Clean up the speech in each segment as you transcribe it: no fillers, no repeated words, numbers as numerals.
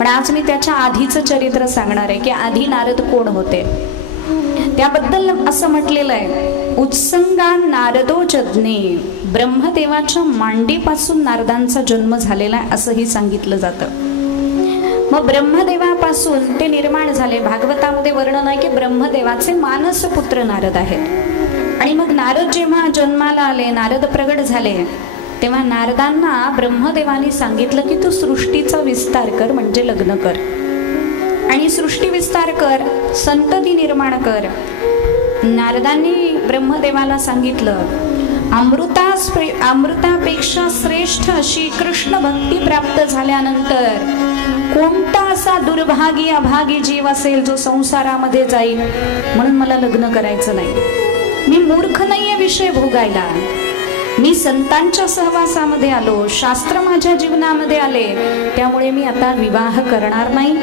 पण आज मी त्याच्या आधीचं चरित्र सांगणार आहे की आधी नारद कोण होते. त्याबद्दल असं म्हटलेलं आहे, उत्संगा नारदो जज्ञे, ब्रह्मदेवाच्या मांडीपासून नारदांचा जन्म झालेला आहे असंही सांगितलं जातं. मग ब्रह्मदेवापासून ते निर्माण झाले. भागवतामध्ये वर्णन आहे की ब्रह्मदेवाचे मानसपुत्र नारद आहेत. आणि मग नारद जेव्हा जन्माला आले, नारद प्रगट झाले, तेव्हा नारदांना ब्रह्मदेवानी सांगितलं की तू सृष्टीचा विस्तार कर, म्हणजे लग्न कर आणि सृष्टी विस्तार कर, संतती निर्माण कर. नारदांनी ब्रह्मदेवाला सांगितलं, अमृतापेक्षा श्रेष्ठ अशी कृष्ण भक्ती प्राप्त झाल्यानंतर कोणता असा दुर्भागी अभागी जीव असेल जो संसारामध्ये जाईल, म्हणून मला लग्न करायचं नाही. मी मूर्ख नाहीये विषय भोगायला. मी संतांच्या सहवासामध्ये आलो, शास्त्र माझ्या जीवनामध्ये आले, त्यामुळे मी आता विवाह करणार नाही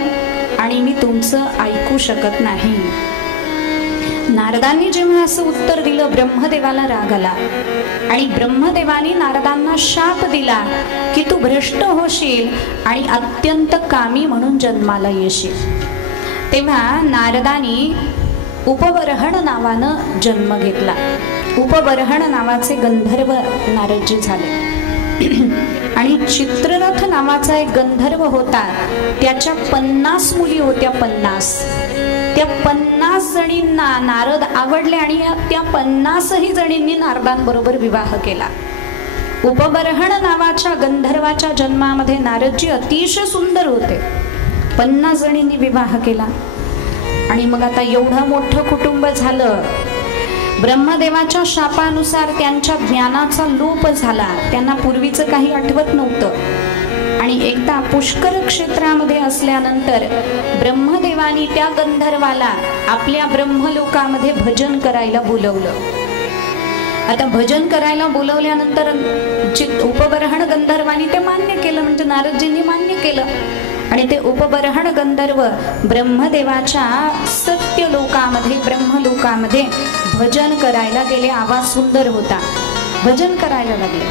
आणि मी तुमचं ऐकू शकत नाही. नारदांनी जेव्हा असं उत्तर दिलं, ब्रह्मदेवाला राग आला आणि ब्रह्मदेवानी नारदांना शाप दिला की तू भ्रष्ट होशील आणि अत्यंत कामी म्हणून जन्माला येशील. तेव्हा नारदांनी उपबर्हण नावानं जन्म घेतला. उपबर्हण नावाचे गंधर्व नारदजी झाले. आणि चित्ररथ नावाचा एक गंधर्व होता, त्याच्या 50 मुली होत्या. 50 त्या 50 जणींना नारद आवडले आणि त्या 50ही जणींनी नारदांबरोबर विवाह केला. उपबर्हण नावाच्या गंधर्वाच्या जन्मामध्ये नारदजी अतिशय सुंदर होते. 50 जणींनी विवाह केला. आणि मग आता एवढं मोठं कुटुंब झालं. ब्रह्मदेवाच्या शापानुसार त्यांच्या ज्ञानाचा लोप झाला, त्यांना पूर्वीचं काही आठवत नव्हतं. आणि एकदा पुष्कर क्षेत्रामध्ये असल्यानंतर ब्रह्मदेवानी त्या गंधर्वाला आपल्या ब्रह्मलोकामध्ये भजन करायला बोलवलं. आता भजन करायला बोलवल्यानंतर उपबर्हण गंधर्वानी ते मान्य केलं, म्हणजे नारदजींनी मान्य केलं. आणि ते उपबर्हण गंधर्व ब्रह्मदेवाच्या सत्य लोकामध्ये, ब्रह्मलोकामध्ये भजन करायला गेले. आवाज सुंदर होता, भजन करायला लागले.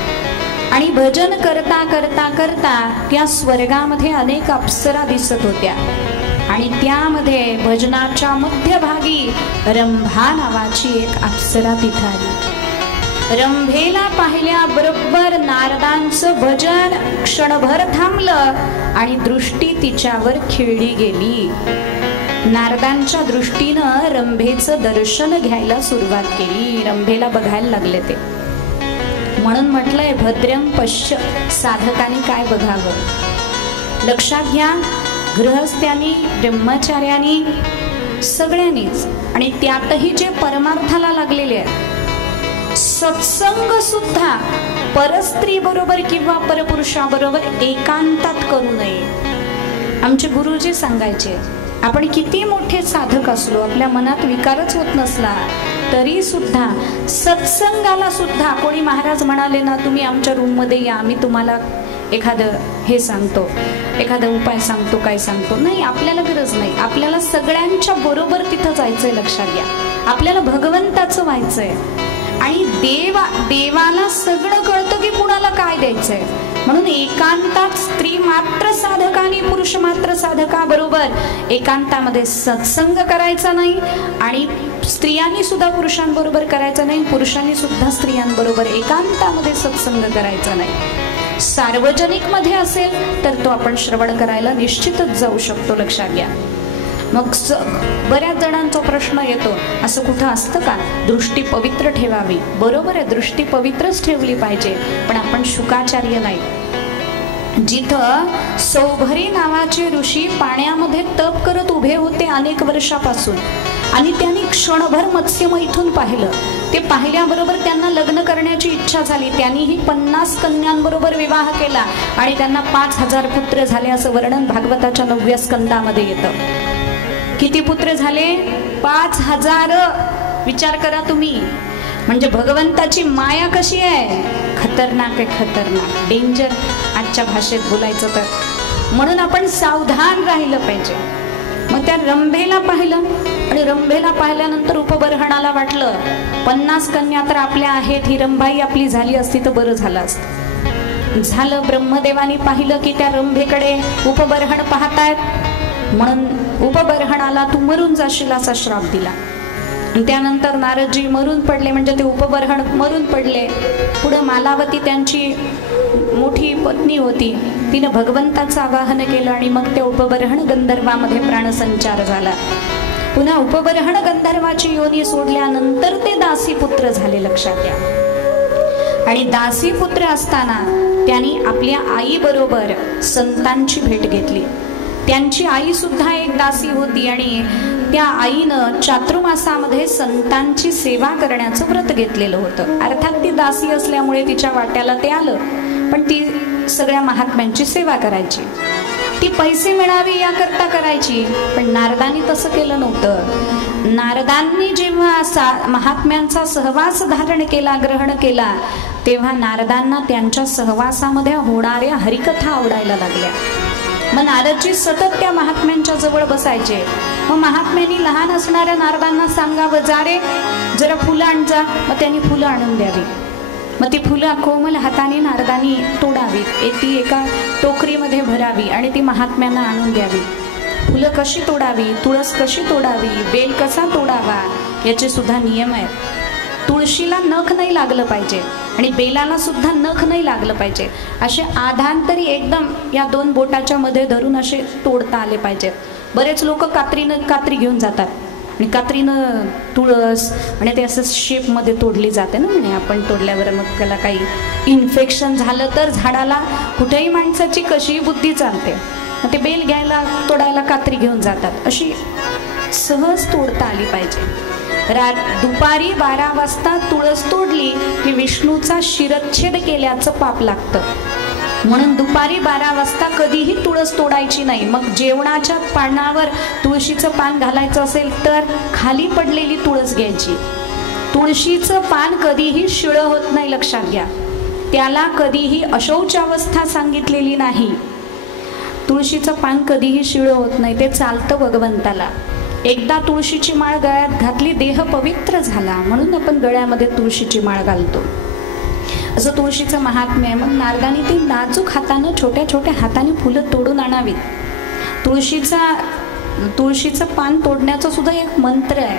आणि भजन करता करता करता त्या स्वर्गामध्ये अनेक अप्सरा दिसत होत्या. आणि त्यामध्ये भजनाच्या मध्यभागी रंभा नावाची एक अप्सरा तिथं आली. रंभेला पाहिल्याबरोबर नारदांचं भजन क्षणभर थांबलं आणि दृष्टी तिच्यावर खिळली गेली. नारदांच्या दृष्टीनं रंभेचं दर्शन घ्यायला सुरुवात केली. रंभेला बघायला लागले ते. म्हणून म्हटलंय भद्रं पश्य, साधकांनी काय बघावं. लक्षात घ्या, गृहस्थ्यांनी, ब्रह्मचार्यांनी, सगळ्यांनीच. आणि त्यातही जे परमार्थाला लागलेले आहेत, सत्संग सुद्धा परस्त्री बरोबर किंवा परपुरुषाबरोबर एकांतात करू नये. आमचे गुरुजी सांगायचे, आपण किती मोठे साधक असलो, आपल्या मनात विकारच होत नसला तरी सुद्धा सत्संगाला सुद्धा कोणी महाराज म्हणाले ना, तुम्ही आमच्या रूम मध्ये या, मी तुम्हाला एखादं हे सांगतो, एखादा उपाय सांगतो, काय सांगतो, नाही, आपल्याला गरज नाही. आपल्याला सगळ्यांच्या बरोबर तिथं जायचंय. लक्षात घ्या, आपल्याला भगवंताचं व्हायचंय. आणि देवाला सगळं कळतं की कुणाला काय द्यायचंय. म्हणून एकांतात स्त्री मात्र साधका आणि पुरुष मात्र साधका बरोबर एकांतामध्ये सत्संग करायचा नाही. आणि स्त्रियांनी सुद्धा पुरुषांबरोबर करायचा नाही, पुरुषांनी सुद्धा स्त्रियांबरोबर एकांतामध्ये सत्संग करायचा नाही. सार्वजनिक मध्ये असेल तर तो आपण श्रवण करायला निश्चितच जाऊ शकतो. लक्षात घ्या. मग बऱ्याच जणांचा प्रश्न येतो, असं कुठं असतं का, दृष्टी पवित्र ठेवावी. बरोबर आहे, दृष्टी पवित्रच ठेवली पाहिजे, पण आपण शुकाचार्य नाही. जिथं सौभरी नावाचे ऋषी पाण्यामध्ये तप करत उभे होते अनेक वर्षापासून, आणि त्यांनी क्षणभर मत्स्यमैथुन पाहिलं. ते पाहिल्याबरोबर त्यांना लग्न करण्याची इच्छा झाली. त्यांनीही 50 कन्यांबरोबर विवाह केला आणि त्यांना 5000 पुत्र झाले असं वर्णन भागवताच्या 9व्या स्कंदामध्ये येतं. किती पुत्र झाले? 5000. विचार करा तुम्ही. म्हणजे भगवंताची माया कशी आहे, खतरनाक आहे, खतरनाक, डेंजर आजच्या भाषेत बोलायचं तर. म्हणून आपण सावधान राहिलं पाहिजे. मग त्या रंभेला पाहिलं आणि रंभेला पाहिल्यानंतर उपबर्हणाला वाटलं 50 कन्या तर आपल्या आहेत, ही रंभाई आपली झाली असती तर बरं झालं असतं. झालं. ब्रह्मदेवानी पाहिलं की त्या रंभेकडे उपबर्हण पाहतायत, म्हणून उपबर्हणाला तू मरून जाशील असा श्राप दिला. त्यानंतर नारदजी मरून पडले, म्हणजे ते उपबर्हण मरून पडले. पुढे मालावती त्यांची मोठी पत्नी होती, तिनं भगवंताचं आवाहन केलं आणि मग त्या उपबर्हण गंधर्वामध्ये प्राणसंचार झाला. पुन्हा उपबर्हण गंधर्वाची योनी सोडल्यानंतर ते दासीपुत्र झाले, लक्षात घ्या. आणि दासीपुत्र असताना त्यांनी आपल्या आई बरोबर संतांची भेट घेतली. त्यांची आई सुद्धा एक दासी होती आणि त्या आईनं चातुर्मासामध्ये संतांची सेवा करण्याचं व्रत घेतलेलं होतं. अर्थात ती दासी असल्यामुळे तिच्या वाट्याला ते आलं, पण ती सगळ्या महात्म्यांची सेवा करायची. ती पैसे मिळावे याकरता करायची. पण नारदांनी तसं केलं नव्हतं. नारदांनी जेव्हा महात्म्यांचा सहवास धारण केला, ग्रहण केला, तेव्हा नारदांना त्यांच्या सहवासामध्ये होणाऱ्या हरिकथा आवडायला लागल्या. मग नारदजी सतत त्या महात्म्यांच्या जवळ बसायचे. मग महात्म्यांनी लहान असणाऱ्या नारदांना सांगावं, जा रे जरा फुलं आण जा. मग त्यांनी फुलं आणून द्यावी. मग ती फुलं कोमल हाताने नारदांनी तोडावीत, ती एका टोकरीमध्ये भरावी आणि ती महात्म्यांना आणून द्यावी. फुलं कशी तोडावी, तुळस कशी तोडावी, बेल कसा तोडावा याचे सुद्धा नियम आहेत. तुळशीला नख नाही लागलं पाहिजे आणि बेलाला सुद्धा नख नाही लागलं पाहिजे. असे आधांतरी एकदम या दोन बोटाच्या मध्ये धरून असे तोडता आले पाहिजे. बरेच लोक कात्री घेऊन जातात आणि कात्रीनं तुळस आणि ते असं शेपमध्ये तोडली जाते ना, म्हणे आपण तोडल्यावर मग त्याला काही इन्फेक्शन झालं तर झाडाला कुठेही माणसाची कशीही बुद्धी चालते. मग ते बेल घ्यायला तोडायला कात्री घेऊन जातात. अशी सहज तोडता आली पाहिजे. दुपारी 12 वाजता तुळस तोडली की विष्णूचा शिरच्छेद केल्याचं पाप लागतं. म्हणून दुपारी 12 वाजता कधीही तुळस तोडायची नाही. मग जेवणाच्या पानावर तुळशीचं पान घालायचं असेल तर खाली पडलेली तुळस घ्यायची. तुळशीचं पान कधीही शिळं होत नाही, लक्षात घ्या. त्याला कधीही अशौचावस्था सांगितलेली नाही. तुळशीचं पान कधीही शिळं होत नाही, ते चालतं भगवंताला. एकदा तुळशीची माळ गळ्यात घातली, देह पवित्र झाला, म्हणून आपण गळ्यामध्ये तुळशीची माळ घालतो. असं तुळशीचं महात्म्य आहे. मग नारदांनी ती नाजूक हातानं, छोट्या छोट्या हाताने फुलं तोडून आणावीत. तुळशीचं पान तोडण्याचा सुद्धा एक मंत्र आहे.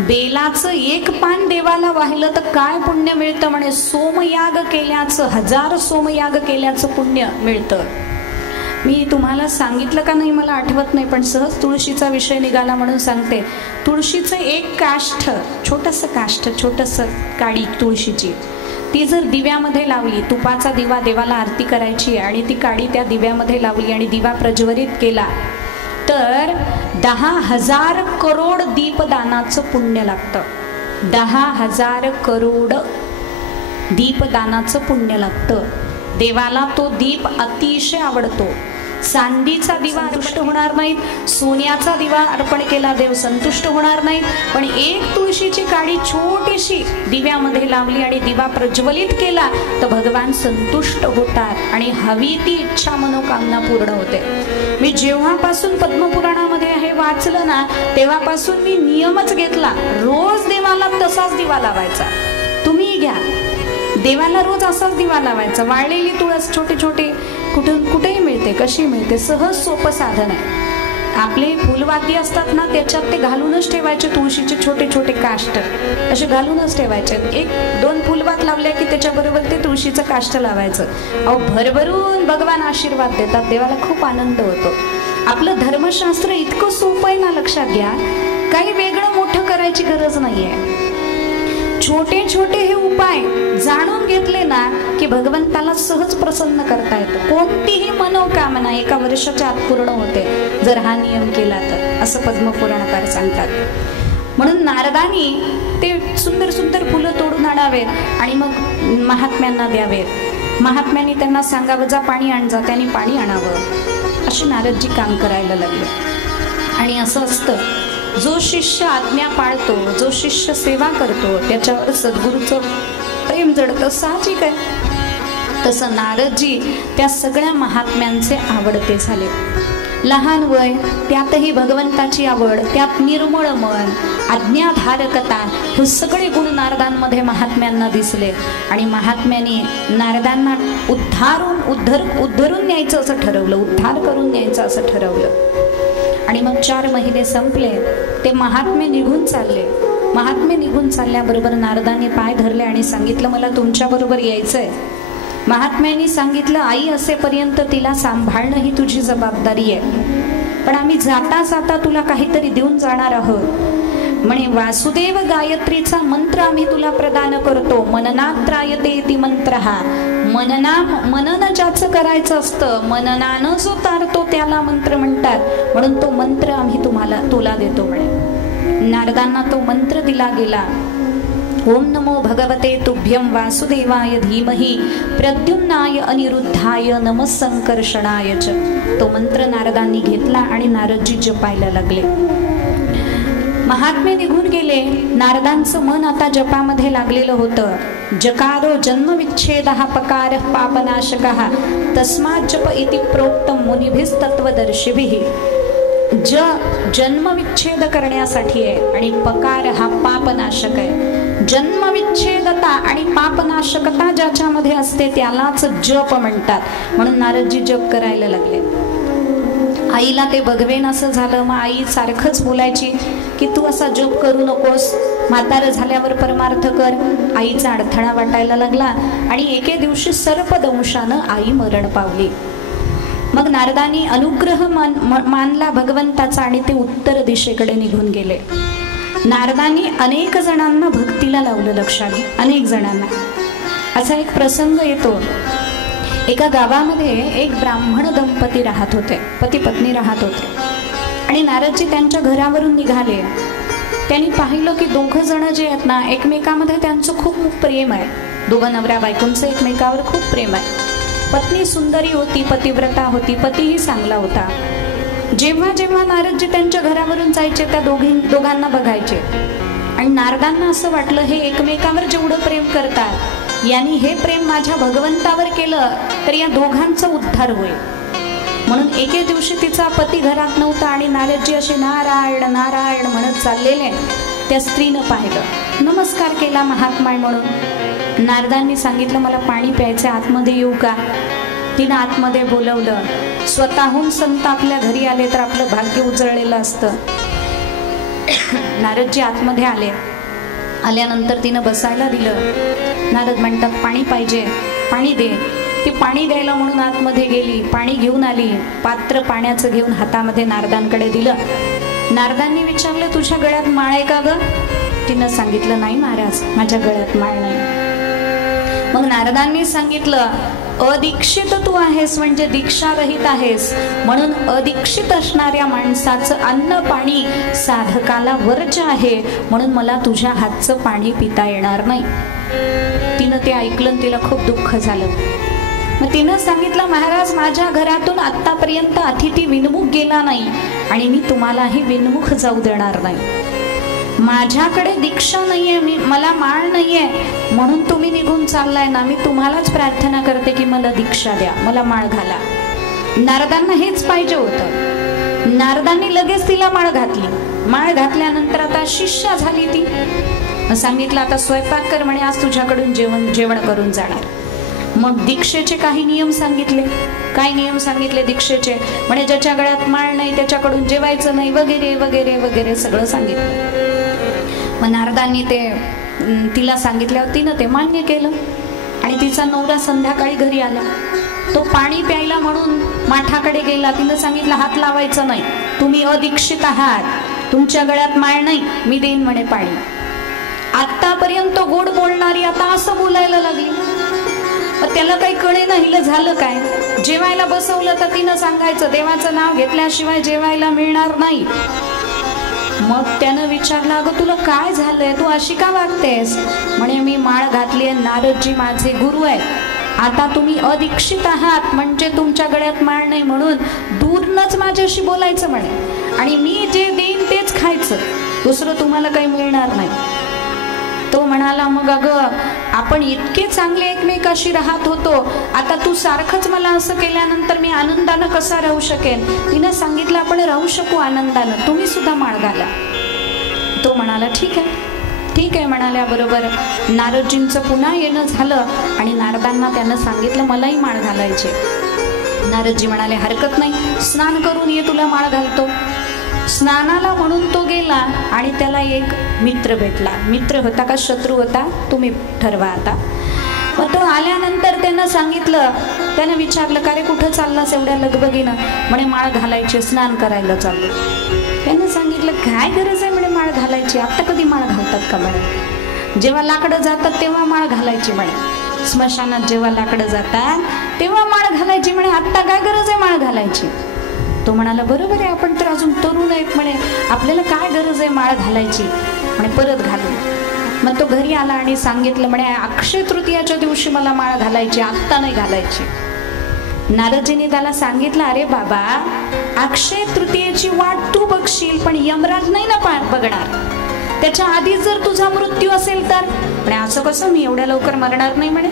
बेलाचं एक पान देवाला वाहिलं तर काय पुण्य मिळतं म्हणे, सोमयाग केल्याचं, 1000 सोमयाग केल्याचं पुण्य मिळतं. मी तुम्हाला सांगितलं का नाही मला आठवत नाही, पण सहज तुळशीचा विषय निघाला म्हणून सांगते. तुळशीचं एक काष्ठ, छोटंसं काडी तुळशीची, ती जर दिव्यामध्ये लावली, तुपाचा दिवा देवाला आरती करायची आणि ती काडी त्या दिव्यामध्ये लावली आणि दिवा प्रज्वलित केला तर 10,000 करोड दीपदानाचं पुण्य लागतं. 10,000 करोड दीपदानाचं पुण्य लागतं. देवाला तो दीप अतिशय आवडतो. चांदीचा दिवा संतुष्ट होणार नाही, सोन्याचा दिवा अर्पण केला देव संतुष्ट होणार नाही, पण एक तुळशीची काडी छोटीशी दिव्यामध्ये लावली आणि दिवा प्रज्वलित केला तर भगवान संतुष्ट होतात आणि हवी ती इच्छा मनोकामना पूर्ण होते. मी जेव्हापासून पद्मपुराणामध्ये हे वाचलं ना, तेव्हापासून मी नियमच घेतला, रोज देवाला तसाच दिवा लावायचा. तुम्ही घ्या, देवाला रोज असाच दिवा लावायचा. वाळलेली तुळस छोटे छोटे कुठेही मिळते, कशी मिळते, सहज सोपं साधन आहे. आपले फुलवाती असतात ना, त्याच्यात ते घालूनच ठेवायचे. तुळशीचे छोटे छोटे काष्ट असे घालूनच ठेवायचे. 1-2 फुलवात लावल्या की त्याच्याबरोबर ते तुळशीचं काष्ट लावायचं. अहो, भरभरून भगवान आशीर्वाद देतात, देवाला खूप आनंद होतो. आपलं धर्मशास्त्र इतकं सोपं आहे ना, लक्षात घ्या. काही वेगळं मोठं करायची गरज नाहीये. छोटे छोटे हे उपाय जाणून घेतले ना की भगवंताला सहज प्रसन्न करता येतं. कोणतीही मनोकामना एका वर्षाच्या आत पूर्ण होते जर हा नियम केला तर, असं पद्मपुराणकार सांगतात. म्हणून नारदांनी ते सुंदर सुंदर फुलं तोडून आणावेत आणि मग महात्म्यांना द्यावेत. महात्म्यांनी त्यांना सांगावं, जा पाणी आण जा, त्यांनी पाणी आणावं. असे नारदजी काम करायला लागले. आणि असं असतं, जो शिष्य आज्ञा पाळतो, जो शिष्य सेवा करतो, त्याच्यावर सद्गुरूचं प्रेम जडतं, साहजिक आहे. तसं नारदजी त्या सगळ्या महात्म्यांचे आवडते झाले. लहान वय, त्यातही भगवंताची आवड, त्यात निर्मळ मन, आज्ञाधारकता, हे सगळे गुण नारदांमध्ये महात्म्यांना दिसले आणि महात्म्यांनी नारदांना उद्धरून न्यायचं असं ठरवलं, उद्धार करून न्यायचं असं ठरवलं. आणि मग 4 महिने संपले, ते महात्मे निघून चालले. महात्मे निघून चालल्याबरोबर नारदांनी पाय धरले आणि सांगितलं, मला तुमच्याबरोबर यायचंय. महात्म्यांनी सांगितलं, आई असेपर्यंत तिला सांभाळणं ही तुझी जबाबदारी आहे, पण आम्ही जाता जाता तुला काहीतरी देऊन जाणार आहोत. म्हणे वासुदेव गायत्रीचा मंत्र आम्ही तुला प्रदान करतो. मननात्रायते इति मंत्रहा. मनन ज्याचं करायचं असतं, मननानं जो तारतो त्याला मंत्र म्हणतात, म्हणून तो मंत्र आम्ही तुला देतो म्हणे. नारदांना तो मंत्र दिला गेला. ओम नमो भगवते तुभ्यं वासुदेवाय धीमहि प्रद्युम्नाय अनिरुद्धाय नमः संकर्षणाय च. तो मंत्र नारदांनी घेतला आणि नारदजी जपायला लागले. महात्मे निघून गेले. नारदांचं मन आता जपामध्ये लागलेलं होतं. जकारो जन्मविच्छेदः पकारः पापनाशकः तस्मात् जप इति प्रोक्तम मुनिभिस्तत्वदर्शिभिः. जन्मविच्छेद करण्यासाठी आहे आणि पकार हा पापनाशक आहे. जन्मविच्छेदता आणि पापनाशकता ज्याच्यामध्ये असते त्यालाच जप म्हणतात. म्हणून नारदजी जप करायला लागले. आईला ते बघवेन असं झालं. मग आई सारखंच बोलायची की तू असा जप करू नकोस, म्हातारं झाल्यावर परमार्थ कर. आईचा अडथळा वाटायला लागला आणि एके दिवशी सर्पदंशानं आई मरण पावली. मग नारदांनी अनुग्रह मानला भगवंताचा आणि ते उत्तर दिशेकडे निघून गेले. नारदांनी अनेक जणांना भक्तीला लावलं. लक्षात, अनेक जणांना. असा एक प्रसंग येतो. एका गावामध्ये एक ब्राह्मण दंपती राहत होते, पती पत्नी राहत होते. आणि नारदजी त्यांच्या घरावरून निघाले. त्यांनी पाहिलं की 2 जण जे आहेत ना, एकमेकामध्ये त्यांचं खूप प्रेम आहे. 2 नवरा बायकोंचं एकमेकावर खूप प्रेम आहे. पत्नी सुंदरी होती, पतिव्रता होती, पतीही चांगला होता. जेव्हा जेव्हा नारदजी त्यांच्या घरावरून जायचे त्या दोघांना बघायचे आणि नारदांना असं वाटलं, हे एकमेकावर जेवढं प्रेम करतात, यांनी हे प्रेम माझ्या भगवंतावर केलं तर या दोघांचा उद्धार होईल. म्हणून एके दिवशी तिचा पती घरात नव्हता आणि नारदजी असे नारायण नारायण म्हणत चाललेले त्या स्त्रीनं पाहिलं. नमस्कार केला महात्मा म्हणून. नारदांनी सांगितलं, मला पाणी प्यायचं, आतमध्ये येऊ का? तिनं आतमध्ये बोलवलं. स्वतःहून संत आपल्या घरी आले तर आपलं भाग्य उजळलेलं असतं. नारदजी आतमध्ये आले. आल्यानंतर तिनं बसायला दिलं. नारद म्हणतात, पाणी पाहिजे, पाणी दे. ती पाणी द्यायला म्हणून आतमध्ये गेली. पाणी घेऊन आली. पात्र पाण्याचं घेऊन हातामध्ये नारदांकडे दिलं. नारदांनी विचारलं, तुझ्या गळ्यात माळ आहे का ग? तिनं सांगितलं, नाही महाराज, माझ्या गळ्यात माळ नाही. मग नारदांनी सांगितलं, अदीक्षित तू आहेस म्हणजे दीक्षारहित आहेस, म्हणून अदीक्षित असणाऱ्या माणसाचं अन्न पाणी साधकाला वर्ज्य आहे, म्हणून मला तुझ्या हातचं पाणी पिता येणार नाही. तिनं ते ऐकलं, तिला खूप दुःख झालं. मग तिनं सांगितलं, महाराज, माझ्या घरातून आतापर्यंत अतिथी विनमुख गेला नाही आणि मी तुम्हालाही विनमुख जाऊ देणार नाही. माझ्याकडे दीक्षा नाहीये, मला माळ नाहीये, म्हणून तुम्ही निघून चाललाय ना. मी तुम्हालाच प्रार्थना करते की मला दीक्षा द्या, मला माळ घाला. नारदांना हेच पाहिजे होतं. नारदांनी लगेच तिला माळ घातली. माळ घातल्यानंतर आता शिष्या झाली ती. सांगितलं, आता स्वयंपाक कर म्हणे, आज तुझ्याकडून जेवण करून जाणार. मग दीक्षेचे काही नियम सांगितले. काय नियम सांगितले दीक्षेचे? म्हणे ज्याच्या गळ्यात माळ नाही त्याच्याकडून जेवायचं नाही, वगैरे वगैरे वगैरे सगळं सांगितलं. मग नारदांनी ते तिला सांगितल्यावर तिनं ते मान्य केलं आणि तिचा नवरा संध्याकाळी घरी आला. तो पाणी प्यायला म्हणून माठाकडे गेला. तिनं सांगितलं, हात लावायचं नाही, तुम्ही अदीक्षित आहात, तुमच्या गळ्यात माळ नाही, मी देईन म्हणे पाणी. आतापर्यंत गोड बोलणारी आता असं बोलायला लागली. त्याला काही कळे ना, हिला झालं काय? जेवायला बसवलं तर तिनं सांगायचं, देवाचं नाव घेतल्याशिवाय जेवायला मिळणार नाही. मग त्यानं विचारलं, अगं तुला काय झालंय, तू अशी का वागतेस? म्हणे, मी माळ घातलीये, नारदजी माझे गुरु आहेत, आता तुम्ही अदीक्षित आहात म्हणजे तुमच्या गळ्यात माळ नाही, म्हणून दूरनच माझ्याशी बोलायचं म्हणे, आणि मी जे देईन तेच खायचं, दुसरं तुम्हाला काही मिळणार नाही. तो म्हणाला, मग अगं आपण इतके चांगले एकमेकाशी राहत होतो, आता तू सारखंच मला असं केल्यानंतर मी आनंदानं कसा राहू शकेन? तिनं सांगितलं, आपण राहू शकू आनंदानं, तुम्ही सुद्धा माळ घाला. तो म्हणाला, ठीक आहे ठीक आहे म्हणाल्याबरोबर नारदजींचं पुन्हा येणं झालं आणि नारदांना त्यानं सांगितलं मलाही माळ घालायचे. नारदजी म्हणाले हरकत नाही, स्नान करून ये, तुला माळ घालतो. स्नानाला म्हणून तो गेला आणि त्याला एक मित्र भेटला. मित्र होता का शत्रू होता तुम्ही ठरवा आता. मग तो आल्यानंतर त्यानं सांगितलं, त्यानं विचारलं का रे कुठं चाललास एवढ्या लगबगीनं? म्हणे माळ घालायची, स्नान करायला चाललो. त्यानं सांगितलं काय गरज आहे म्हणे माळ घालायची, आता कधी माळ घालतात का म्हणे? जेव्हा लाकडं जातात तेव्हा माळ घालायची म्हणे, स्मशानात जेव्हा लाकडं जातात तेव्हा माळ घालायची म्हणे, आत्ता काय गरज आहे माळ घालायची? तो म्हणाला बरोबर आहे, आपण तर अजून तरुण आहेत म्हणे, आपल्याला काय गरज आहे माळ घालायची म्हणे, परत घालू. मग तो घरी आला आणि सांगितलं म्हणे अक्षय तृतीयाच्या दिवशी मला माळ घालायची, आत्ता नाही घालायची. नारदजीने त्याला सांगितलं अरे बाबा, अक्षय तृतीयेची वाट तू बघशील पण यमराज नाही ना बघणार, त्याच्या आधी जर तुझा मृत्यू असेल तर. म्हणे असं कसं, मी एवढ्या लवकर मरणार नाही म्हणे.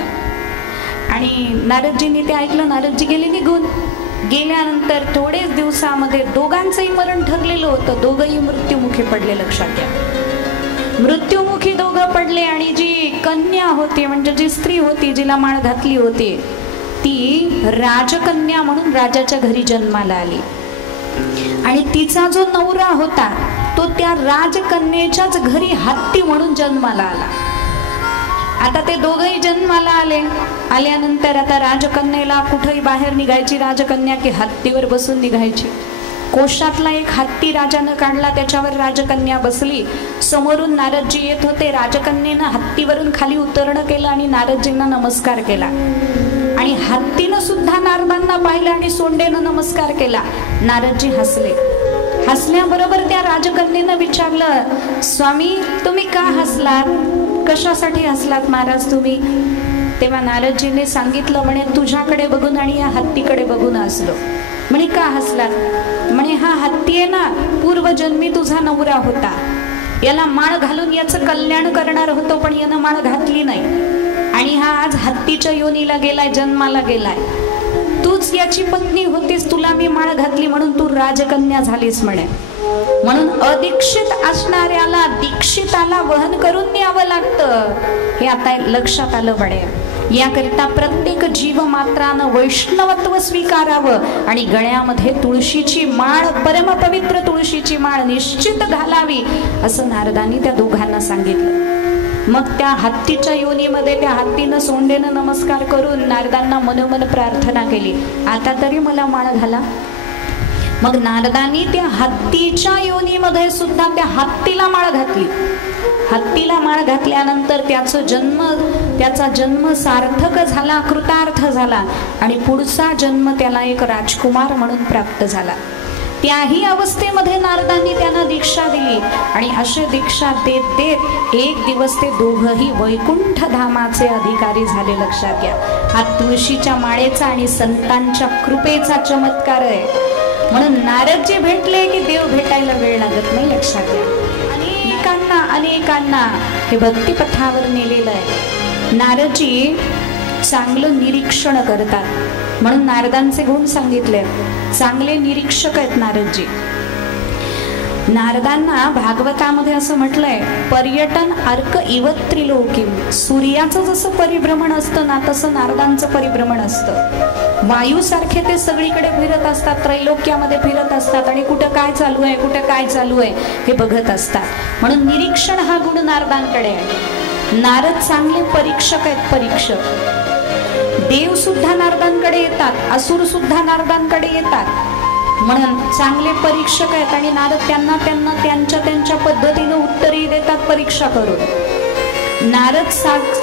आणि नारदजींनी ते ऐकलं. नारदजी गेले निघून. गेल्यानंतर थोडेच दिवसामध्ये दोघांचंही मरण ठरलेलं होतं, दोघंही मृत्युमुखी पडले. लक्षात घ्या, मृत्युमुखी दोघं पडले. आणि जी कन्या होती म्हणजे जी स्त्री होती जिला माळ घातली होती ती राजकन्या म्हणून राजाच्या घरी जन्माला आली. आणि तिचा जो नवरा होता तो त्या राजकन्येच्याच घरी हत्ती म्हणून जन्माला आला. आता ते दोघंही जन्माला आले. आल्यानंतर आता राजकन्येला कुठेही बाहेर निघायची राजकन्या की हत्तीवर बसून निघायची. कोशातला एक हत्ती राजानं काढला, त्याच्यावर राजकन्या बसली. समोरून नारदजी येत होते. राजकन्येनं हत्तीवरून खाली उतरणं केलं आणि नारदजींना नमस्कार केला. आणि हत्तीनं सुद्धा नारदांना पाहिलं आणि सोंडेनं नमस्कार केला. नारदजी हसले. हसल्याबरोबर त्या राजकन्येनं विचारलं स्वामी तुम्ही का हसलात, कशासाठी हसलात महाराज तुम्ही? तेव्हा नारदजीने सांगितलं म्हणे तुझ्याकडे बघून आणि या हत्तीकडे बघून हसलो. म्हणे का हसलात? म्हणे हा हत्ती आहे ना, पूर्वजन्मी तुझा नवरा होता, याला माळ घालून याचं कल्याण करणार होतो पण यानं माळ घातली नाही आणि हा आज हत्तीच्या योनीला गेलाय, जन्माला गेलाय. तूच याची पत्नी होतीस, तुला मी माळ घातली म्हणून तू राजकन्या झालीस म्हणे. म्हणून अदीक्षित असणाऱ्याला दीक्षिताला वहन करून न्यावं लागतं, हे आता लक्षात आलं म्हणे. याकरिता प्रत्येक जीवमात्रानं वैष्णवत्व स्वीकारावं आणि गळ्यामध्ये तुळशीची माळ, परमपवित्र तुळशीची माळ निश्चित घालावी असं नारदांनी त्या दोघांना सांगितलं. मग त्या हत्तीच्या योनीमध्ये त्या हत्तीनं सोंडेनं नमस्कार करून नारदांना मनोमन प्रार्थना केली, आता तरी मला माळ घाला. मग नारदांनी त्या हत्तीच्या योनीमध्ये सुद्धा त्या हत्तीला माळ घातली. हत्तीला माळ घातल्यानंतर त्याचा जन्म सार्थक झाला, कृतार्थ झाला आणि पुढचा जन्म त्याला एक राजकुमार म्हणून प्राप्त झाला. त्याही अवस्थेमध्ये नारदांनी त्यांना दीक्षा दिली आणि अशी दीक्षा देत देत एक दिवस ते दोघंही वैकुंठ धामाचे अधिकारी झाले. लक्षात घ्या, हा तुळशीच्या माळेचा आणि संतांच्या कृपेचा चमत्कार आहे. म्हणून नारदजी भेटले की देव भेटायला वेळ लागत नाही. लक्षात घ्या, अनेकांना हे भक्तिपथावर नेलेलं आहे. नारदजी चांगलं निरीक्षण करतात म्हणून नारदांचे गुण सांगितले. चांगले निरीक्षक आहेत नारदजी. नारदांना भागवतामध्ये असं म्हटलंय, पर्यटन अर्क इव त्रिलोकीम. सूर्याचं जसं परिभ्रमण असतं ना तसं नारदांचं परिभ्रमण असतं. वायूसारखे ते सगळीकडे फिरत असतात, त्रैलोक्यामध्ये फिरत असतात आणि कुठं काय चालू आहे, कुठं काय चालू आहे हे बघत असतात. म्हणून निरीक्षण हा गुण नारदांकडे आहे. नारद चांगले परीक्षक आहेत, परीक्षक. देव सुद्धा नारदांकडे येतात, असुर सुद्धा नारदांकडे येतात. म्हणून चांगले परीक्षक आहेत आणि नारद त्यांना त्यांच्या पद्धतीने उत्तरही देतात परीक्षा करून. नारद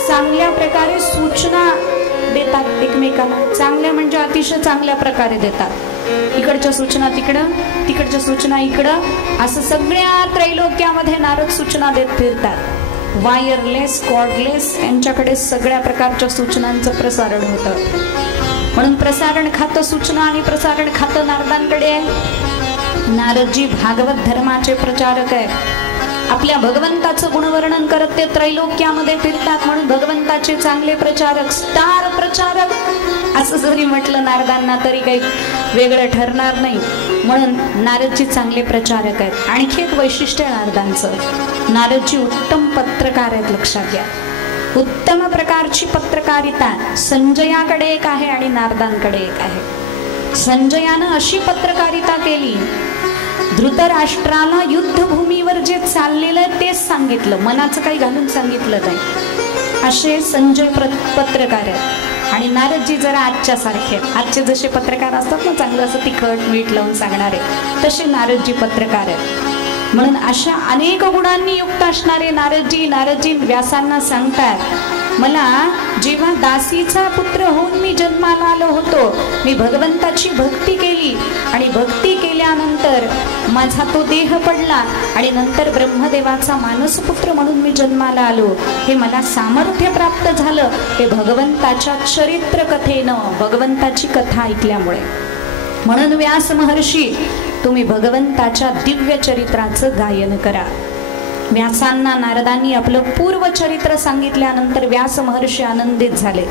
चांगल्या प्रकारे सूचना देतात एकमेकांना. चांगल्या म्हणजे अतिशय चांगल्या प्रकारे देतात. इकडच्या सूचना तिकडं, तिकडच्या सूचना इकडं, असं सगळ्या त्रैलोक्यामध्ये नारद सूचना देत फिरतात. वायरलेस, कॉर्डलेस यांच्याकडे सगळ्या प्रकारच्या सूचनांचं प्रसारण होतं. म्हणून प्रसारण खातं सूचना आणि प्रसारण खातं नारदांकडे आहे. नारदजी भागवत धर्माचे प्रचारक आहेत. आपल्या भगवंताचं गुणवर्णन करत ते त्रैलोक्यामध्ये फिरतात. म्हणून भगवंताचे चांगले प्रचारक, स्टार प्रचारक असं जरी म्हटलं नारदांना तरी काही वेगळं ठरणार नाही. म्हणून नारदजी चांगले प्रचारक आहेत. आणखी एक वैशिष्ट्य आहे नारदांचं, नारदजी उत्तम पत्रकार आहेत. लक्षात घ्या, उत्तम प्रकारची पत्रकारिता संजयाकडे एक आहे आणि नारदांकडे एक आहे. संजयानं अशी पत्रकारिता केली, धृतराष्ट्राला युद्धभूमीवर जे चाललेलं आहे तेच सांगितलं, मनाचं काही घालून सांगितलं नाही. असे संजय पत्रकार आहेत. आणि नारदजी जरा आजच्या सारखे, आजचे जसे पत्रकार असतात ना, चांगलं असं तिखट मीठ लावून सांगणारे, तसे नारदजी पत्रकार आहेत. म्हणून अशा अनेक गुणांनी युक्त असणारे नारदजी व्यासांना सांगतात, मला जेव्हा दासीचा पुत्र होऊन मी जन्माला आलो होतो, मी भगवंताची भक्ती केली आणि भक्ती केल्यानंतर माझा तो देह पडला आणि नंतर ब्रह्मदेवाचा मानसपुत्र म्हणून मी जन्माला आलो. हे मला सामर्थ्य प्राप्त झालं ते भगवंताच्या चरित्र कथेनं, भगवंताची कथा ऐकल्यामुळे. म्हणून व्यास महर्षी, तुम्ही भगवंताच्या दिव्य चरित्राचं गायन करा. व्यासांना नारदांनी आपलं पूर्व चरित्र सांगितल्यानंतर व्यास महर्षी आनंदित झाले.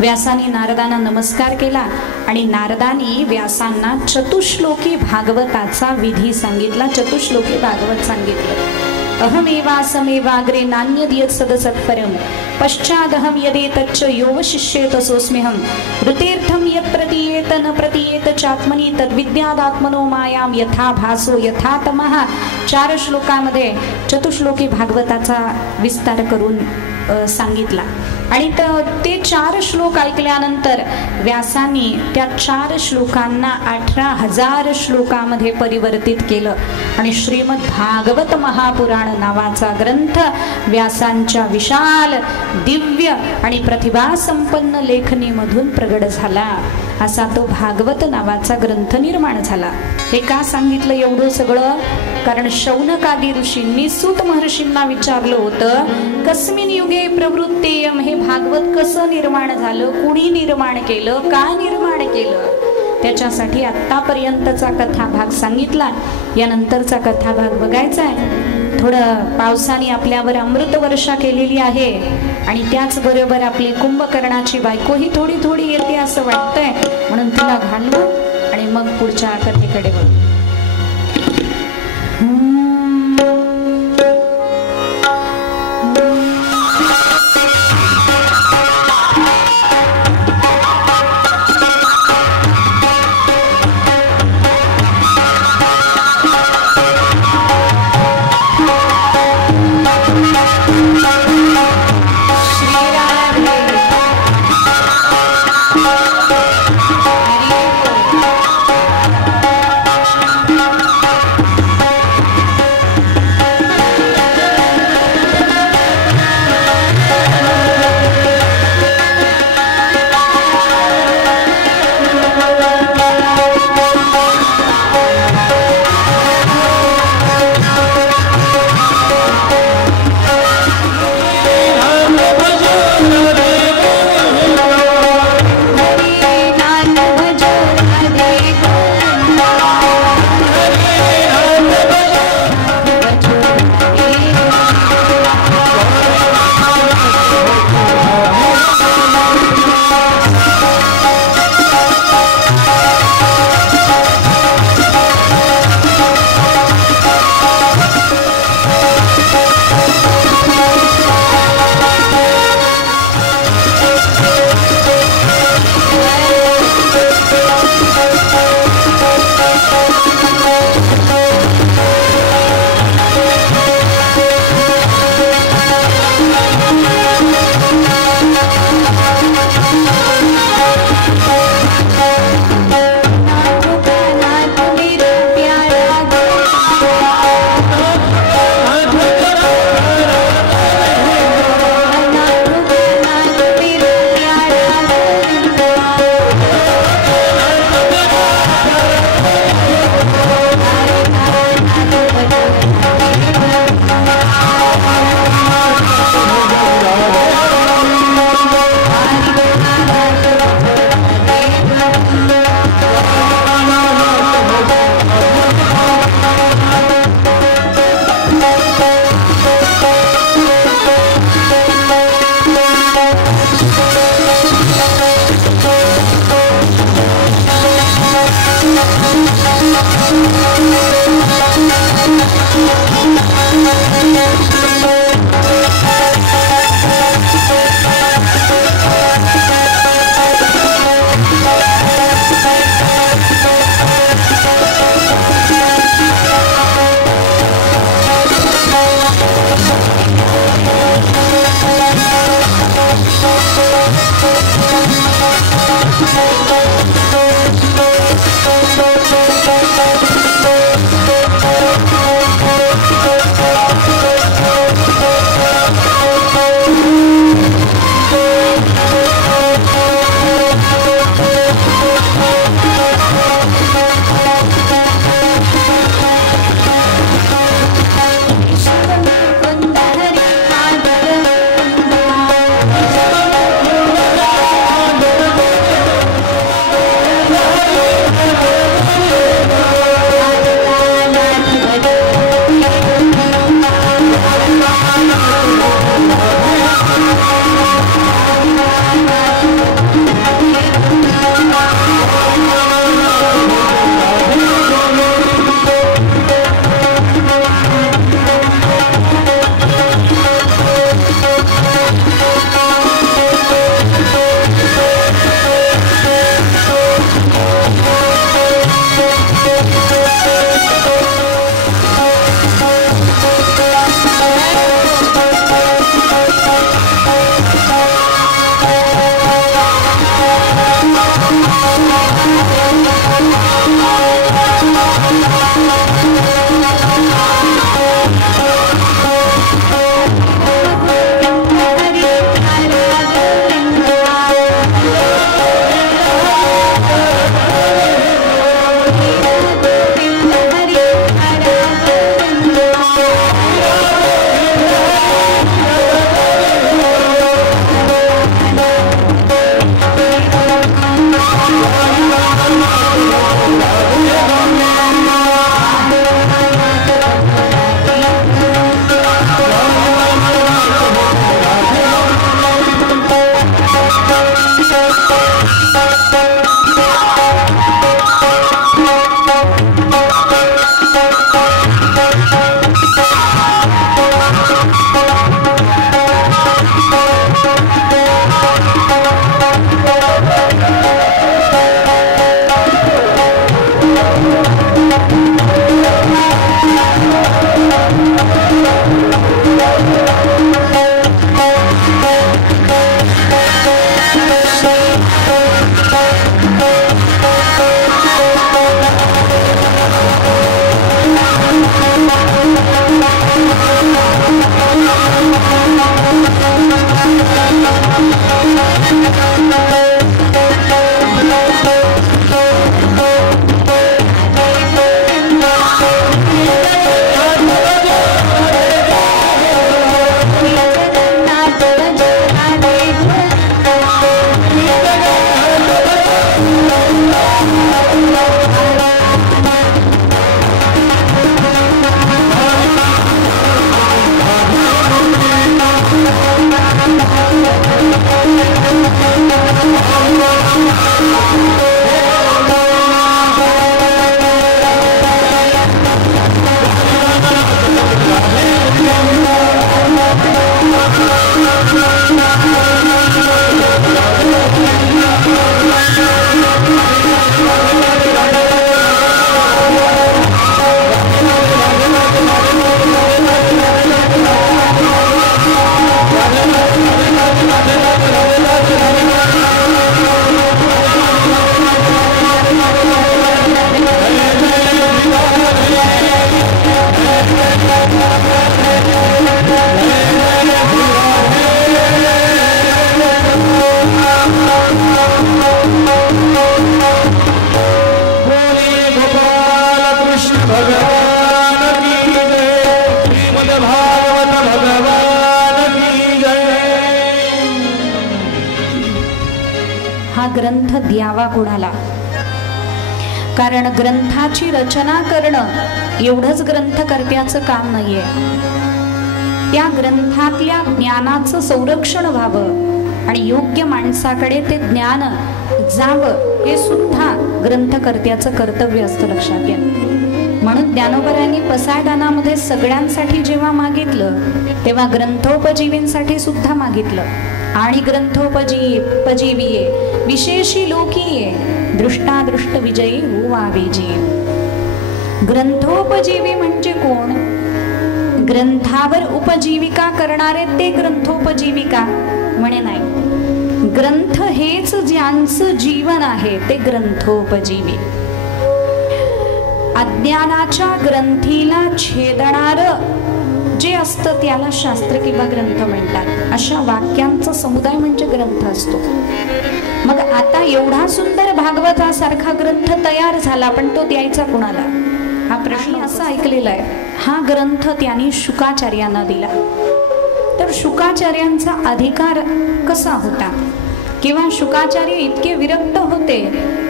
व्यासांनी नारदांना नमस्कार केला आणि नारदांनी व्यासांना चतुश्लोकी भागवताचा विधी सांगितला. चतुश्लोकी भागवत सांगितलं. अहमेवासमेवाग्रे नान्यद्यत् सदसत्परम पश्चादहं यदेतच्च योवशिष्येत सोऽस्म्यहं ऋतीर्थं यत् प्रतीयेत न प्रतीयेत चात्मनि तद्विद्यादात्मनो मायां यथा भासो यथा तमः. 4 श्लोकामध्ये चतुश्लोकी भागवताचा विस्तार करून सांगितला. आणि ते 4 श्लोक ऐकल्यानंतर व्यासांनी त्या 4 श्लोकांना 18,000 श्लोकामध्ये परिवर्तित केलं आणि श्रीमद भागवत महापुराण नावाचा ग्रंथ व्यासांच्या विशाल दिव्य आणि प्रतिभासंपन्न लेखणीमधून प्रगट झाला. असा तो भागवत नावाचा ग्रंथ निर्माण झाला. हे का सांगितलं एवढं सगळं? कारण शौनकादी ऋषींनी सूत महर्षींना विचारलं होतं, कस्मिन युगे प्रवृत्तेयम, हे भागवत कसं निर्माण झालं, कुणी निर्माण केलं, का निर्माण केलं? त्याच्यासाठी आत्तापर्यंतचा कथाभाग सांगितला. यानंतरचा कथाभाग बघायचा आहे. थोडं पावसाने आपल्यावर अमृत वर्षा केलेली आहे आणि त्याचबरोबर आपली कुंभकर्णाची बायकोही थोडी थोडी येते असं वाटतंय, म्हणून तिला घालवं आणि मग पुढच्या कथेकडे वळू. ग्रंथ द्यावा कोणाला? कारण ग्रंथाची रचना करणं एवढंच ग्रंथकर्त्याचं काम नाहीये. त्या ग्रंथातल्या ज्ञानाचं संरक्षण व्हावं आणि योग्य माणसाकडे ते ज्ञान जावं हे सुद्धा ग्रंथकर्त्याचं कर्तव्य असतं, लक्षात घ्या. म्हणून ज्ञानोबरांनी पसायदानामध्ये सगळ्यांसाठी जेव्हा मागितलं तेव्हा ग्रंथोपजीवींसाठी सुद्धा मागितलं. आणि ग्रंथोपजीवीये विशेषी लोकीये दृष्टादृष्ट विजयी होवावेजी. ग्रंथोपजीवी म्हणजे कोण? ग्रंथावर उपजीविका करणारे ते ग्रंथोपजीविका म्हणे नाही. ग्रंथ हेच ज्यांचं जीवन आहे ते ग्रंथोपजीवी. अज्ञानाच्या ग्रंथीला छेदणार जे असतं त्याला शास्त्र किंवा ग्रंथ म्हणतात. अशा वाक्यांचा समुदाय म्हणजे ग्रंथ असतो. मग आता एवढा सुंदर भागवतासारखा ग्रंथ तयार झाला, पण तो द्यायचा कुणाला हा प्रश्न असा ऐकलेला आहे. हा ग्रंथ त्यांनी शुकाचार्यांना दिला. तर शुकाचार्यांचा अधिकार कसा होता? किंवा शुकाचार्य इतके विरक्त होते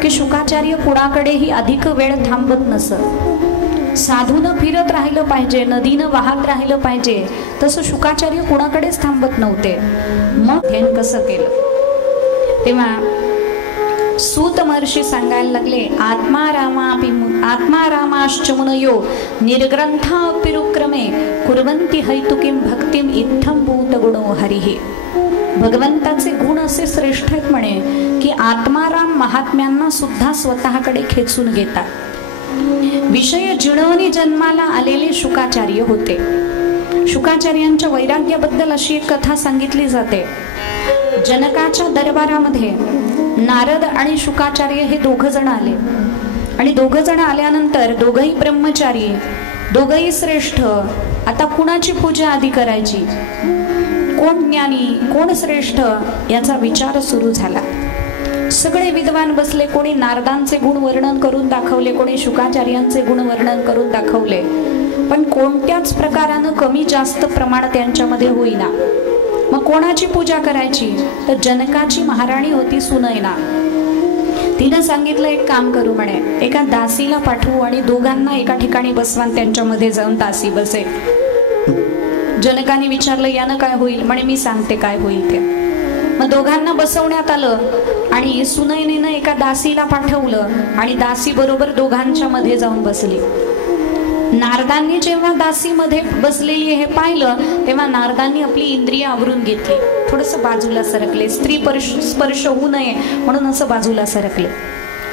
की शुकाचार्य कुणाकडेही अधिक वेळ थांबत नसत. साधूनं फिरत राहिलं पाहिजे, नदीनं वाहत राहिलं पाहिजे, तसं शुकाचार्य कुणाकडेच थांबत नव्हते. मग ध्यान कसं केलं? तेव्हा सूत महर्षी सांगायला लागले, आत्मारामाश्च मुनयो निर्ग्रंथापिरुक्रमे कुर्वन्ति हैतुकीं भक्तिम इत्थं भूत गुणो हरिः. भगवंताचे गुण असे श्रेष्ठ आहेत म्हणे की आत्माराम महात्म्यांना सुद्धा स्वतःकडे खेचून घेतात. विषय जिणवणी जन्माला आलेले शुकाचार्य होते. शुकाचार्यांच्या वैराग्याबद्दल अशी एक कथा सांगितली जाते. जनकाच्या दरबारामध्ये नारद आणि शुकाचार्य हे दोघ जण आले आणि दोघ जण आल्यानंतर दोघही ब्रह्मचारी, दोघही श्रेष्ठ. आता कुणाची पूजा आधी करायची, कोण ज्ञानी कोण श्रेष्ठ याचा विचार सुरू झाला. सगळे विद्वान बसले. कोणी नारदांचे गुण वर्णन करून दाखवले, कोणी शुकाचार्यांचे गुण वर्णन करून दाखवले, पण कोणत्याच प्रकारानं कमी जास्त प्रमाण त्यांच्यामध्ये होईना. मग कोणाची पूजा करायची? तर जनकाची महाराणी होती सुनयना. तिनं सांगितलं एक काम करू म्हणे, एका दासीला पाठवू आणि दोघांना एका ठिकाणी बसवा, त्यांच्यामध्ये जाऊन दासी बसे. जनकाने विचारलं यानं काय होईल? म्हणे मी सांगते काय होईल ते. मग दोघांना बसवण्यात आलं आणि सुनयनेनं एका दासीला पाठवलं आणि दासी बरोबर दोघांच्या मध्ये जाऊन बसली. नारदांनी जेव्हा दासीमध्ये बसलेली हे पाहिलं तेव्हा नारदांनी आपली इंद्रिय आवरून घेतली, थोडंसं बाजूला सरकले. स्त्री स्पर्श होऊ नये म्हणून असं बाजूला सरकले.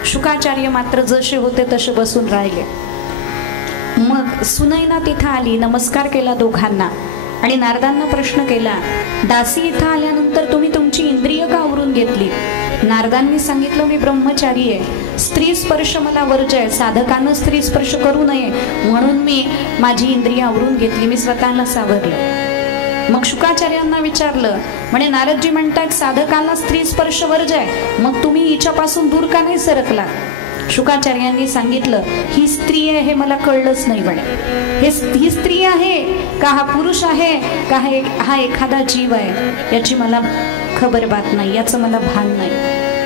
शुकाचार्य मात्र जसे होते तसे बसून राहिले. मग सुनयना तिथं आली, नमस्कार केला दोघांना आणि नारदांना प्रश्न केला, दासी इथं आल्यानंतर तुम्ही तुमची इंद्रिय का आवरून घेतली? नारदांनी सांगितलं मी ब्रह्मचारी आहे, स्त्री स्पर्श मला वर्ज्य आहे, साधकानं स्त्री स्पर्श करू नये म्हणून मी माझी इंद्रिय आवरून घेतली, मी स्वतःला सावरलं. मग शुकाचार्यांना विचारलं, म्हणे नारदजी म्हणतात साधकाला स्त्री स्पर्श वर्ज्य आहे, मग तुम्ही हिच्यापासून दूर का नाही सरकला? शुकाचार्यांनी सांगितलं ही स्त्री आहे हे मला कळलंच नाही म्हणे. ही स्त्री आहे का हा पुरुष आहे का हा एखादा जीव आहे याची मला खबर बात नाही, याचं मला भान नाही.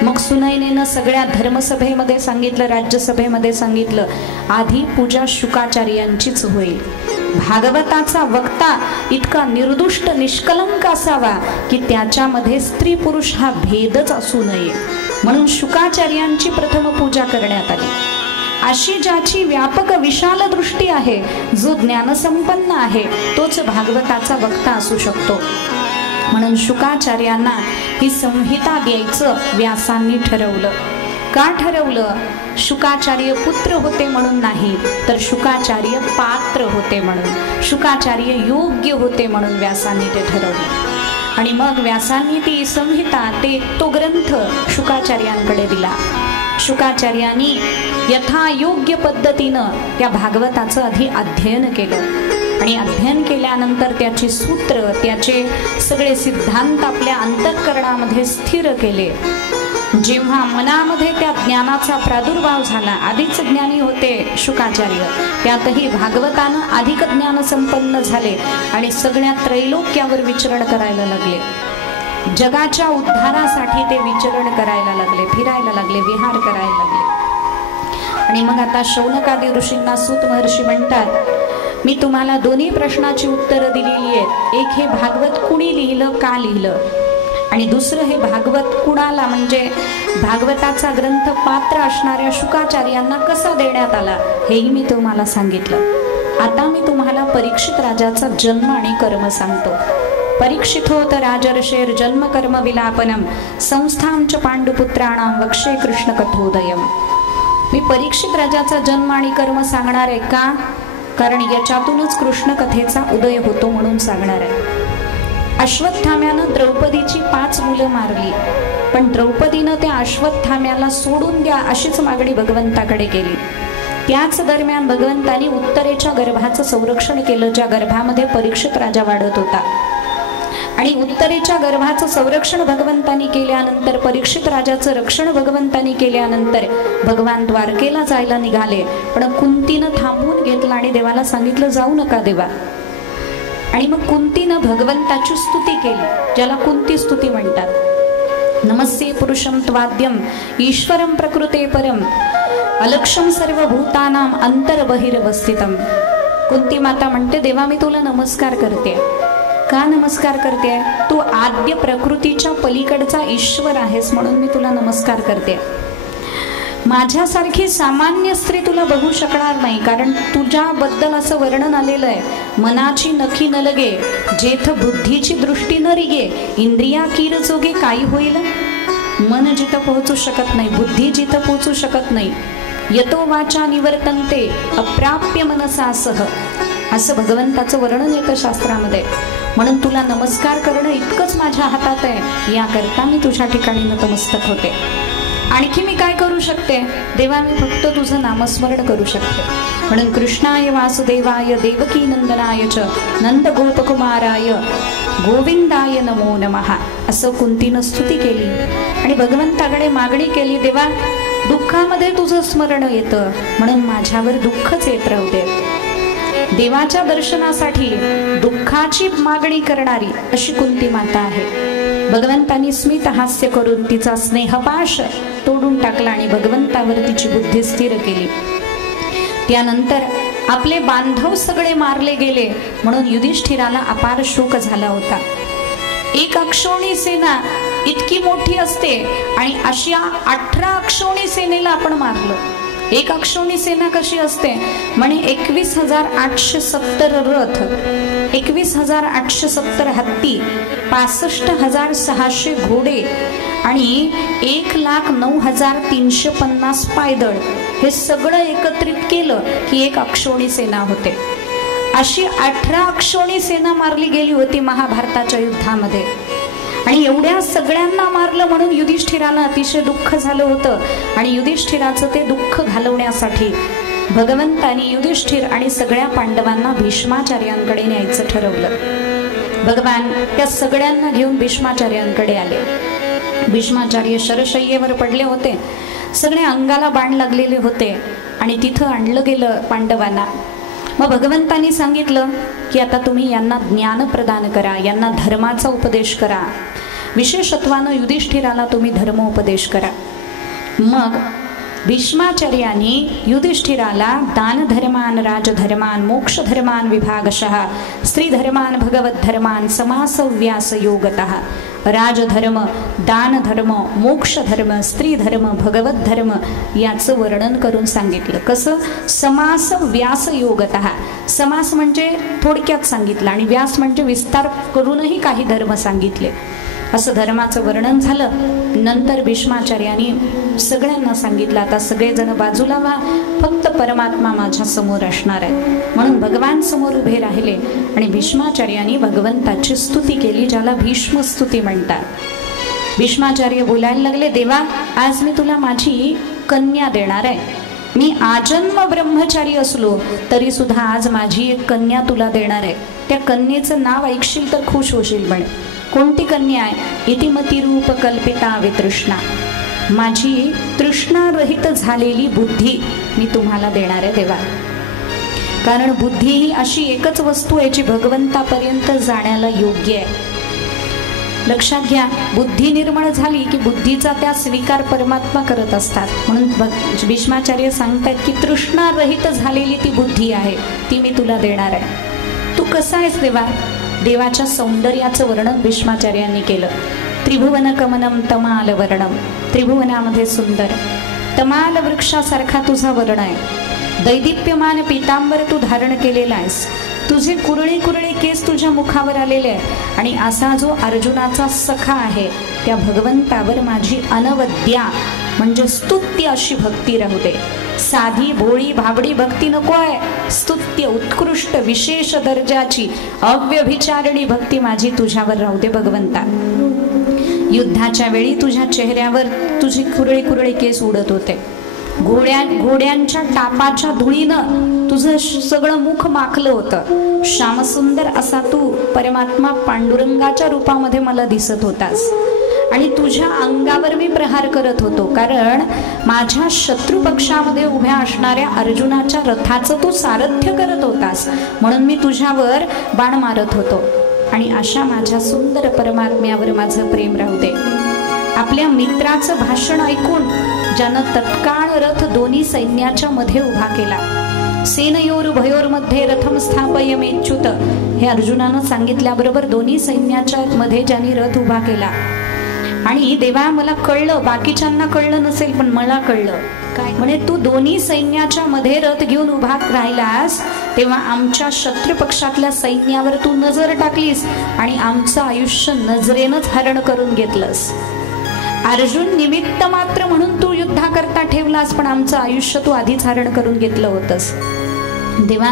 मग सुनयनेनं सगळ्या धर्मसभेमध्ये सांगितलं, राज्यसभेमध्ये सांगितलं, आधी पूजा शुकाचार्यांचीच होईल. भागवताचा वक्ता इतका निर्दुष्ट निष्कलंक असावा की त्याच्यामध्ये स्त्री पुरुष हा भेदच असू नये म्हणून शुकाचार्यांची प्रथम पूजा करण्यात आली. अशी ज्याची व्यापक विशाल दृष्टी आहे, जो ज्ञानसंपन्न आहे, तोच भागवताचा वक्ता असू शकतो. म्हणून शुकाचार्यांना ही संहिता द्यायचं व्यासांनी ठरवलं. का ठरवलं? शुकाचार्य पुत्र होते म्हणून नाही, तर शुकाचार्य पात्र होते म्हणून, शुकाचार्य योग्य होते म्हणून व्यासांनी ते ठरवलं. आणि मग व्यासांनी ती संहिता, तो ग्रंथ शुकाचार्यांकडे दिला. शुकाचार्यांनी यथायोग्य पद्धतीनं त्या भागवताचं आधी अध्ययन केलं आणि अध्ययन केल्यानंतर त्याची सूत्र, त्याचे सगळे सिद्धांत आपल्या अंतःकरणामध्ये स्थिर केले. जेव्हा मनामध्ये त्या ज्ञानाचा प्रादुर्भाव झाला, आधीच ज्ञानी होते शुकाचार्य, त्यातही भागवतानं अधिक ज्ञान संपन्न झाले आणि सगळ्या त्रैलोक्यावर विचरण करायला लागले. जगाच्या उद्धारासाठी ते विचरण करायला लागले, फिरायला लागले, विहार करायला लागले. आणि मग आता शौनकादी ऋषींना सूत महर्षी म्हणतात, मी तुम्हाला दोन्ही प्रश्नाची उत्तरं दिलेली आहेत. एक, हे भागवत कुणी लिहिलं, का लिहिलं, आणि दुसरं, हे भागवत कुणाला म्हणजे भागवताचा ग्रंथ पात्र असणाऱ्या शुकाचार्यांना कसा देण्यात आला, हेही मी तुम्हाला सांगितलं. आता मी तुम्हाला परीक्षित राजाचा जन्म आणि कर्म सांगतो. परीक्षित होत राजर्षेर जन्म कर्म विलापनम संस्थांच पांडुपुत्राणाम वक्षे कृष्ण कथोदयम. मी परीक्षित राजाचा जन्म आणि कर्म सांगणार आहे. का? कारण याच्यातूनच कृष्ण कथेचा उदय होतो म्हणून सांगणार आहे. अश्वत्थाम्यानं द्रौपदीची 5 मुलं मारली, पण द्रौपदीनं त्या अश्वत्थाम्याला सोडून द्या अशीच मागणी भगवंताकडे केली. त्याच दरम्यान भगवंतानी उत्तरेच्या गर्भाचं संरक्षण केलं, ज्या गर्भामध्ये परीक्षित राजा वाढत होता. आणि उत्तरेच्या गर्भाचं संरक्षण भगवंतानी केल्यानंतर, परीक्षित राजाचं रक्षण भगवंतानी केल्यानंतर भगवान द्वारकेला जायला निघाले. पण कुंतीनं थांबवून घेतलं आणि देवाला सांगितलं, जाऊ नका देवा. आणि मग कुंतीनं भगवंताची स्तुती केली, ज्याला कुंती स्तुती म्हणतात. नमस्ये पुरुषं त्वाद्यम ईश्वरं प्रकृते परम अलक्षम सर्व भूतानाम अंतर्बहिर्वस्थितम. कुंती माता म्हणते, देवा मी तुला नमस्कार करते. का नमस्कार करते? तू आद्य प्रकृतीच्या पलीकडचा ईश्वर आहेस म्हणून मी तुला नमस्कार करते. माझ्यासारखी सामान्य स्त्री तुला बघू शकणार नाही, कारण तुझ्याबद्दल असं वर्णन आलेलं आहे, मनाची नखी न लगे जेथ बुद्धीची दृष्टी न रिगे इंद्रिया कीर जोगे काही होईल. मन जिथं पोहोचू शकत नाही, बुद्धी जिथं पोहोचू शकत नाही, यतो वाचा निवर्तन्ते अप्राप्य मनसासह, असं भगवंताचं वर्णन येतं शास्त्रामध्ये. म्हणून तुला नमस्कार करणं इतकंच माझ्या हातात आहे, याकरता मी तुझ्या ठिकाणी नतमस्तक होते. आणखी मी काय करू शकते? देवा मी फक्त तुझं नामस्मरण करू शकते. म्हणून कृष्णाय वासुदेवाय देवकी नंदनाय च नंद गोपकुमाराय गोविंदाय नमो नमः असं कुंतीनं स्तुती केली आणि भगवंताकडे मागणी केली, देवा दुःखामध्ये तुझं स्मरण येतं म्हणून माझ्यावर दुःखच येत राहू दे. देवाच्या दर्शनासाठी दुःखाची मागणी करणारी अशी कुंती माता आहे. भगवंतांनी स्मित हास्य करून तिचा स्नेहपाश तोडून टाकला आणि भगवंतावर तिची बुद्धी स्थिर केली. त्यानंतर आपले बांधव सगळे मारले गेले म्हणून युधिष्ठिराला अपार शोक झाला होता. एक अक्षौणी सेना इतकी मोठी असते आणि अशा 18 अक्षौणी सेनेला आपण मारलं. एक अक्षौणी सेना कशी असते म्हणे 21,870 रथ, 21,870 हत्ती, 65,600 घोडे आणि 1,09,350 पायदळ, हे सगळं एकत्रित केलं की एक अक्षौणी सेना होते. अशी 18 अक्षौणी सेना मारली गेली होती महाभारताच्या युद्धामध्ये. आणि एवढ्या सगळ्यांना मारलं म्हणून युधिष्ठिराला अतिशय दुःख झालं होतं. आणि युधिष्ठिराचं ते दुःख घालवण्यासाठी भगवंतानी युधिष्ठिर आणि सगळ्या पांडवांना भीष्माचार्यांकडे न्यायचं ठरवलं. भगवान त्या सगळ्यांना घेऊन भीष्माचार्यांकडे आले. भीष्माचार्य शरशय्येवर पडले होते, सगळे अंगाला बाण लागलेले होते आणि तिथं आणलं गेलं पांडवांना. मग भगवंतांनी सांगितलं की आता तुम्ही यांना ज्ञान प्रदान करा, यांना धर्माचा उपदेश करा. विशेषत्वानं युधिष्ठिराला तुम्ही धर्मोपदेश करा. मग भीष्माचार्यांनी युधिष्ठिराला दान धर्मान, राजधर्मान, मोक्ष धर्मान विभागशः, स्त्री धर्मान, भगवत धर्मान, समास व्यास योगतः. राजधर्म, दान धर्म, मोक्ष धर्म, स्त्री धर्म, भगवत धर्म याचं वर्णन करून सांगितलं. कसं? समास व्यास योगतः. समास म्हणजे थोडक्यात सांगितलं आणि व्यास म्हणजे विस्तार करूनही काही धर्म सांगितले. असं धर्माचं वर्णन झालं. नंतर भीष्माचार्यांनी सगळ्यांना सांगितलं, आता सगळेजण बाजूला व्हा, फक्त परमात्मा माझ्या समोर असणार आहे. म्हणून भगवान समोर उभे राहिले आणि भीष्माचार्यांनी भगवंताची स्तुती केली, ज्याला भीष्म स्तुती म्हणतात. भीष्माचार्य बोलायला लागले, देवा आज मी तुला माझी कन्या देणार आहे. मी आजन्म ब्रह्मचारी असलो तरी सुद्धा आज माझी एक कन्या तुला देणार आहे. त्या कन्येचं नाव ऐकशील तर खुश होशील. म्हणे कोणती कन्या आहे? इतिमती रूप कल्पिता वितृष्णा. माझी तृष्णारहित झालेली बुद्धी मी तुम्हाला देणार आहे देवा. कारण बुद्धी ही अशी एकच वस्तू आहे जी भगवंतापर्यंत जाण्याला योग्य आहे. लक्षात घ्या, बुद्धी निर्मळ झाली की बुद्धीचा त्या स्वीकार परमात्मा करत असतात. म्हणून भीष्माचार्य सांगतात की तृष्णारहित झालेली ती बुद्धी आहे, ती मी तुला देणार आहे. तू कसा आहेस देवा? देवाच्या सौंदर्याचं वर्णन भीष्माचार्यांनी केलं. त्रिभुवन कमनम तमाल वर्णम, त्रिभुवनामध्ये सुंदर तमाल वृक्षासारखा तुझा वर्ण आहे. दैदिप्यमान पीतांबर तू धारण केलेला आहेस. तुझे कुरळे कुरळे केस तुझ्या मुखावर आलेले आहे. आणि असा जो अर्जुनाचा सखा आहे त्या भगवंतावर माझी अनवद्या म्हणजे स्तुत्य अशी भक्ती राहू दे. साधी भोळी भाबडी भक्ती नको आहे. स्तुत्य उत्कृष्ट विशेष दर्जाची अव्यभिचारिणी भक्ती माझी तुझ्यावर राहू दे भगवंता. युद्धाच्या वेळी तुझ्या चेहऱ्यावर तुझे कुरळे कुरळे केस उडत होते. घोड्यांच्या टापाच्या धुळीनं तुझं सगळं मुख माखलं होतं. श्यामसुंदर असा तू परमात्मा पांडुरंगाच्या रूपामध्ये मला दिसत होतास. आणि तुझ्या अंगावर मी प्रहार करत होतो, कारण माझ्या शत्रू पक्षामध्ये उभ्या असणाऱ्या अर्जुनाच्या रथाचं तू सारथ्य करत होतास, म्हणून मी तुझ्यावर बाण मारत होतो. आणि अशा माझ्या सुंदर परमात्म्यावर माझं प्रेम राहू दे. आपल्या मित्राचं भाषण ऐकून ज्यानं तत्काळ रथ दोन्ही सैन्याच्या मध्ये उभा केला. सेनयोर भयोर मध्ये रथम स्थापयमेच्युत, हे अर्जुनानं सांगितल्याबरोबर दोन्ही सैन्याच्या मध्ये ज्यांनी रथ उभा केला. आणि देवा मला कळलं, बाकीच्यांना कळलं नसेल पण मला कळलं. काय म्हणे, तू दोन्ही सैन्याच्या मध्ये रथ घेऊन उभा राहिलास तेव्हा आमच्या शत्रू पक्षातल्या सैन्यावर तू नजर टाकलीस आणि आमचं आयुष्य नजरेनंच हरण करून घेतलंस. अर्जुन निमित्त मात्र म्हणून तू युद्धाकरता ठेवलास, पण आमचं आयुष्य तू आधीच हरण करून घेतलं होतंस. देवा,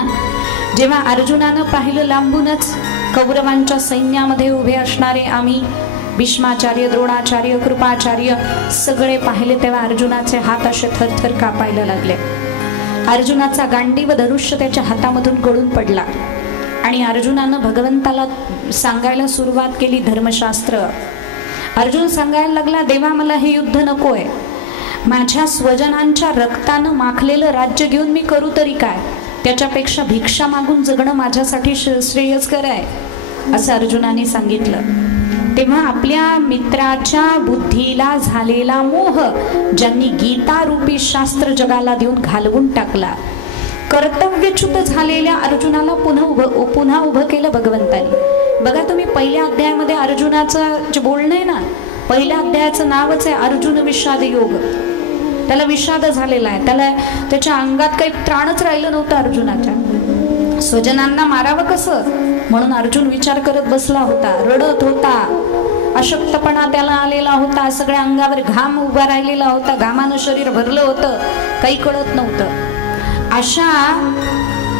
जेव्हा अर्जुनानं पाहिलं लांबूनच कौरवांच्या सैन्यामध्ये उभे असणारे आम्ही भीष्माचार्य, द्रोणाचार्य, कृपाचार्य सगळे पाहिले, तेव्हा अर्जुनाचे हात असे थरथर कापायला लागले. अर्जुनाचा गांडीव धनुष्य त्याच्या हातामधून गळून पडला. आणि अर्जुनानं भगवंताला सांगायला सुरुवात केली धर्मशास्त्र. अर्जुन सांगायला लागला, देवा मला हे युद्ध नकोय. माझ्या स्वजनांच्या रक्तानं माखलेलं राज्य घेऊन मी करू तरी काय? त्याच्यापेक्षा भिक्षा मागून जगणं माझ्यासाठी श्रेयस्कर आहे, असं अर्जुनाने सांगितलं. तेव्हा आपल्या मित्राच्या बुद्धीला झालेला मोह ज्यांनी गीता रूपी शास्त्र जगाला देऊन घालवून टाकला, कर्तव्यच्युत झालेल्या अर्जुनाला पुन्हा उभं केलं भगवंतानी. बघा तुम्ही पहिल्या अध्यायामध्ये अर्जुनाचं जे बोलणं आहे ना, पहिल्या अध्यायाचं नावच आहे अर्जुन विषाद योग. त्याला विषाद झालेला आहे, त्याच्या अंगात काही त्राणच राहिलं नव्हतं अर्जुनाच्या. स्वजनांना मारावं कसं म्हणून अर्जुन विचार करत बसला होता, रडत होता. अशक्तपणा त्याला आलेला होता, सगळ्या अंगावर घाम उभा राहिलेला होता, घामानं शरीर भरलं होतं, काही कळत नव्हतं. अशा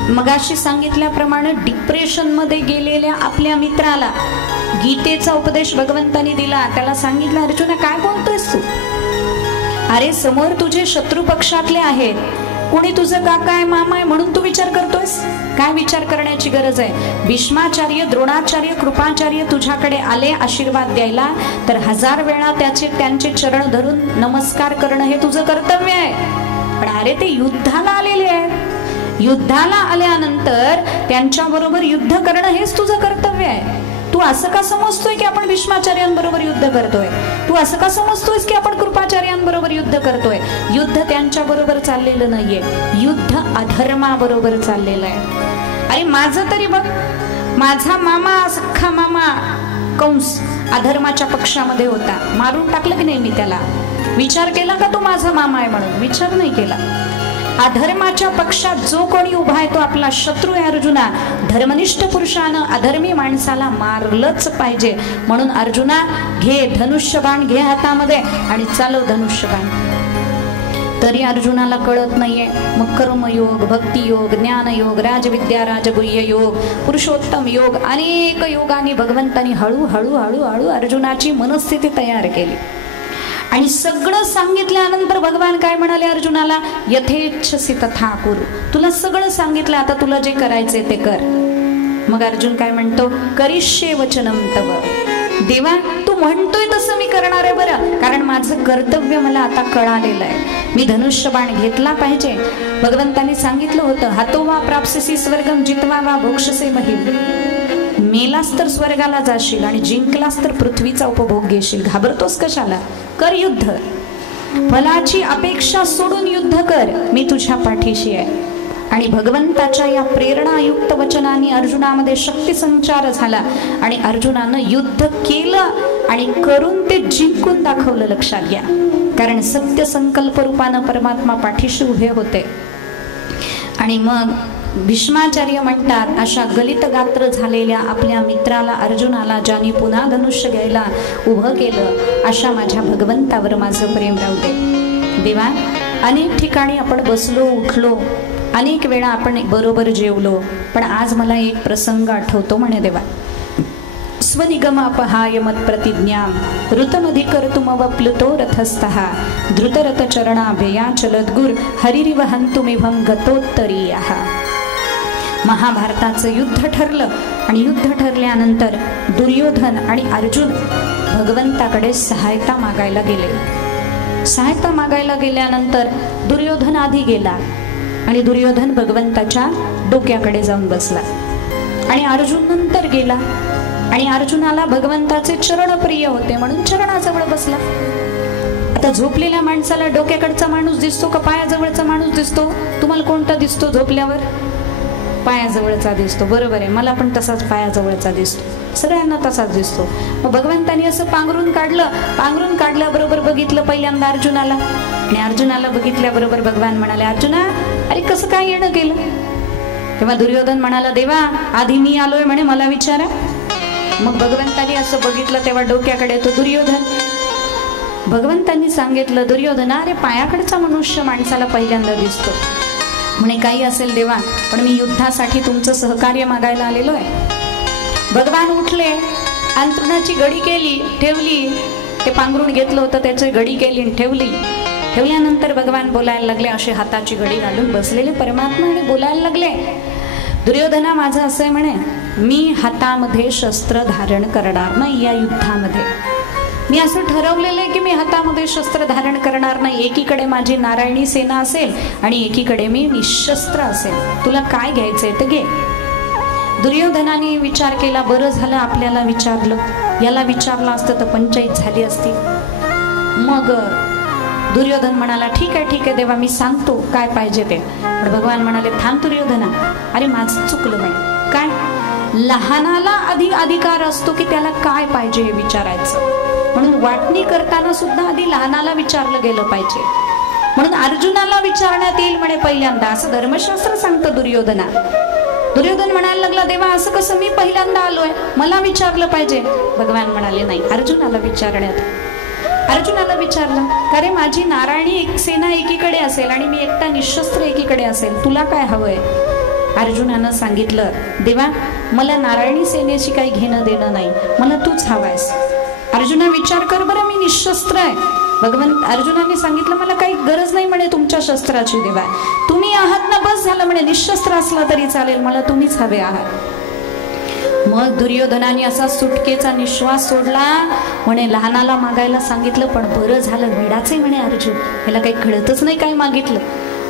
मगाशी सांगितल्याप्रमाणे डिप्रेशन मध्ये गेलेल्या आपल्या मित्राला गीतेचा उपदेश भगवंतानी दिला. त्याला सांगितलं, अर्जुना काय बोलतोयस तू? अरे समोर तुझे शत्रू पक्षातले आहेत, कोणी तुझं काका आहे, मामा आहे म्हणून तू विचार करतोयस? काय विचार करण्याची गरज आहे? भीष्माचार्य, द्रोणाचार्य, कृपाचार्य तुझ्याकडे आले आशीर्वाद द्यायला, तर 1000 वेळा त्यांचे चरण धरून नमस्कार करणं हे तुझं कर्तव्य आहे. पण अरे ते युद्धाला आलेले आहेत, युद्धाला आल्यानंतर त्यांच्या बरोबर युद्ध करणं हेच तुझं कर्तव्य आहे. तू असं का समजतोय की आपण भीष्माचार्यांबरोबर युद्ध करतोय? तू असं का समजतोयस की आपण कृपाचार्यांबरोबर युद्ध करतोय? युद्ध त्यांच्या बरोबर चाललेलं नाहीये, युद्ध अधर्माबरोबर चाललेलं आहे. अरे माझं तरी बघ, माझा मामा, सख्खा मामा कंस अधर्माच्या पक्षामध्ये होता, मारून टाकलं की नाही मी त्याला? विचार केला का तो माझा मामा आहे म्हणून? विचार नाही केला. अधर्माच्या पक्षात जो कोणी उभा आहे तो आपला शत्रू आहे अर्जुना. धर्मनिष्ठ पुरुषानं अधर्मी माणसाला मारलंच पाहिजे. म्हणून अर्जुना घे धनुष्यबाण, घे हातामध्ये आणि चालव धनुष्यबाण. तरी अर्जुनाला कळत नाहीये. मग कर्मयोग, भक्तियोग, ज्ञानयोग, राजविद्या, राजगुह्य योग, पुरुषोत्तम योग, अनेक योगाने भगवंतानी हळूहळू हळूहळू अर्जुनाची मनस्थिती तयार केली. आणि सगळं सांगितल्यानंतर भगवान काय म्हणाले अर्जुनाला, यथेच्छसी तथा कुरु. तुला सगळं सांगितलं, आता तुला जे करायचंय ते कर. मग अर्जुन काय म्हणतो, करिष्ये वचनम तव. देवा तू म्हणतोय तसं मी करणार आहे बरं, कारण माझं कर्तव्य मला आता कळालेलं आहे. मी धनुष्यबाण घेतला पाहिजे. भगवंतांनी सांगितलं होतं, हातो वा प्राप्स्यसि स्वर्गम जित्वा वा भोक्षसे महिम. मेलास तर स्वर्गाला जाशील आणि जिंकलास तर पृथ्वीचा उपभोग घेशील, घाबरतोस कशाला? कर युद्ध, फलाची अपेक्षा सोडून युद्ध कर, मी तुझ्या पाठीशी आहे. आणि भगवंताच्या या प्रेरणायुक्त वचनाने अर्जुनामध्ये शक्ती संचार झाला आणि अर्जुनानं युद्ध केलं आणि करून ते जिंकून दाखवलं. लक्षात घ्या, कारण सत्य संकल्प रूपानं परमात्मा पाठीशी उभे होते. आणि मग भीष्माचार्य म्हणतात, अशा गलित गात्र झालेल्या आपल्या मित्राला अर्जुनाला ज्याने पुन्हा धनुष्य घ्यायला उभं केलं, अशा माझ्या भगवंतावर माझं प्रेम राहू दे. देवा, अनेक ठिकाणी आपण बसलो उठलो, अनेक वेळा आपण बरोबर जेवलो, पण आज मला एक प्रसंग आठवतो. म्हणे देवा, स्वनिगम अपहाय मत प्रतिज्ञा ऋतमधिकर्तुमवप्लुतो रथस्थः धृतरथ चरणाभ्यया चलद्गुर हरिरिव हंतुमिभं गतोत्तरीयः. महाभारताचं युद्ध ठरलं आणि युद्ध ठरल्यानंतर दुर्योधन आणि अर्जुन भगवंताकडे सहायता मागायला गेले. सहायता मागायला गेल्यानंतर दुर्योधन आधी गेला आणि दुर्योधन भगवंताच्या डोक्याकडे जाऊन बसला आणि अर्जुन नंतर गेला आणि अर्जुनाला भगवंताचे चरण प्रिय होते म्हणून चरणाजवळ बसला. आता झोपलेल्या माणसाला डोक्याकडचा माणूस दिसतो का पायाजवळचा माणूस दिसतो? तुम्हाला कोणता दिसतो झोपल्यावर? पायाजवळचा दिसतो. बरोबर आहे, मला पण तसाच पायाजवळचा दिसतो, सगळ्यांना तसाच दिसतो. मग भगवंतानी असं पांघरून काढलं, पांघरून काढल्याबरोबर बघितलं पहिल्यांदा अर्जुनाला आणि अर्जुनाला बघितल्याबरोबर भगवान म्हणाले, अर्जुना अरे कसं काय येणं केलं? तेव्हा दुर्योधन म्हणाला, देवा आधी मी आलोय म्हणे, मला विचारा. मग भगवंतानी असं बघितलं तेव्हा डोक्याकडे तो दुर्योधन. भगवंतांनी सांगितलं, दुर्योधना अरे पायाकडचा मनुष्य माणसाला पहिल्यांदा दिसतो. म्हणे काही असेल देवा, पण मी युद्धासाठी तुमचं सहकार्य मागायला आलेलो आहे. भगवान उठले, अंतरुणाची गडी केली ठेवली, ते पांघरून घेतलं होतं त्याची गडी केली आणि ठेवली. ठेवल्यानंतर भगवान बोलायला लागले, असे हाताची गडी घालून बसलेले परमात्मा आणि बोलायला लागले, दुर्योधना माझं असं आहे म्हणे, मी हातामध्ये शस्त्र धारण करणार नाही या युद्धामध्ये. मी असं ठरवलेलं आहे की मी हातामध्ये शस्त्र धारण करणार नाही. एकीकडे माझी नारायणी सेना असेल आणि एकीकडे मी निशस्त्र असेल. तुला काय घ्यायचंय ते घे. दुर्योधनाने विचार केला, बरं झालं आपल्याला विचारलं, याला विचारलं असतं तर पंचायत झाली असती. मग दुर्योधन म्हणाला, ठीक आहे देवा, मी सांगतो काय पाहिजे ते. पण भगवान म्हणाले, थांब दुर्योधना, अरे माझं चुकलं म्हणे. काय? लहानाला अधिकार असतो की त्याला काय पाहिजे हे विचारायचं, म्हणून वाटणी करताना सुद्धा आधी लहानाला विचारलं गेलं पाहिजे. म्हणून अर्जुनाला विचारण्यात येईल म्हणे पहिल्यांदा, असं धर्मशास्त्र सांगतं दुर्योधना. दुर्योधन म्हणायला लागला, देवा असं कसं, मी पहिल्यांदा आलोय, मला विचारलं पाहिजे. भगवान म्हणाले, नाही, अर्जुनाला विचारण्यात. अर्जुनाला विचारलं, का रे माझी नारायणी सेना एकीकडे असेल आणि मी एकटा निशस्त्र एकीकडे असेल, तुला काय हवंय? अर्जुनानं सांगितलं, देवा मला नारायणी सेनेशी काही घेणं देणं नाही, मला तूच हवायस. अर्जुना विचार कर बरं, मी निशस्त्र आहे. भगवंत अर्जुनाने सांगितलं, मला काही गरज नाही म्हणे तुमच्या शस्त्राची देवा, तुम्ही आहात ना, बस झालं म्हणे, निशस्त्र असला तरी चालेल, मला तुम्हीच हवे आहात. मग दुर्योधनाने असा सुटकेचा निश्वास सोडला, म्हणे लहानाला मागायला सांगितलं, पण बरं झालं वेडाचे म्हणे अर्जुन, याला काही कळतच नाही काय मागितलं.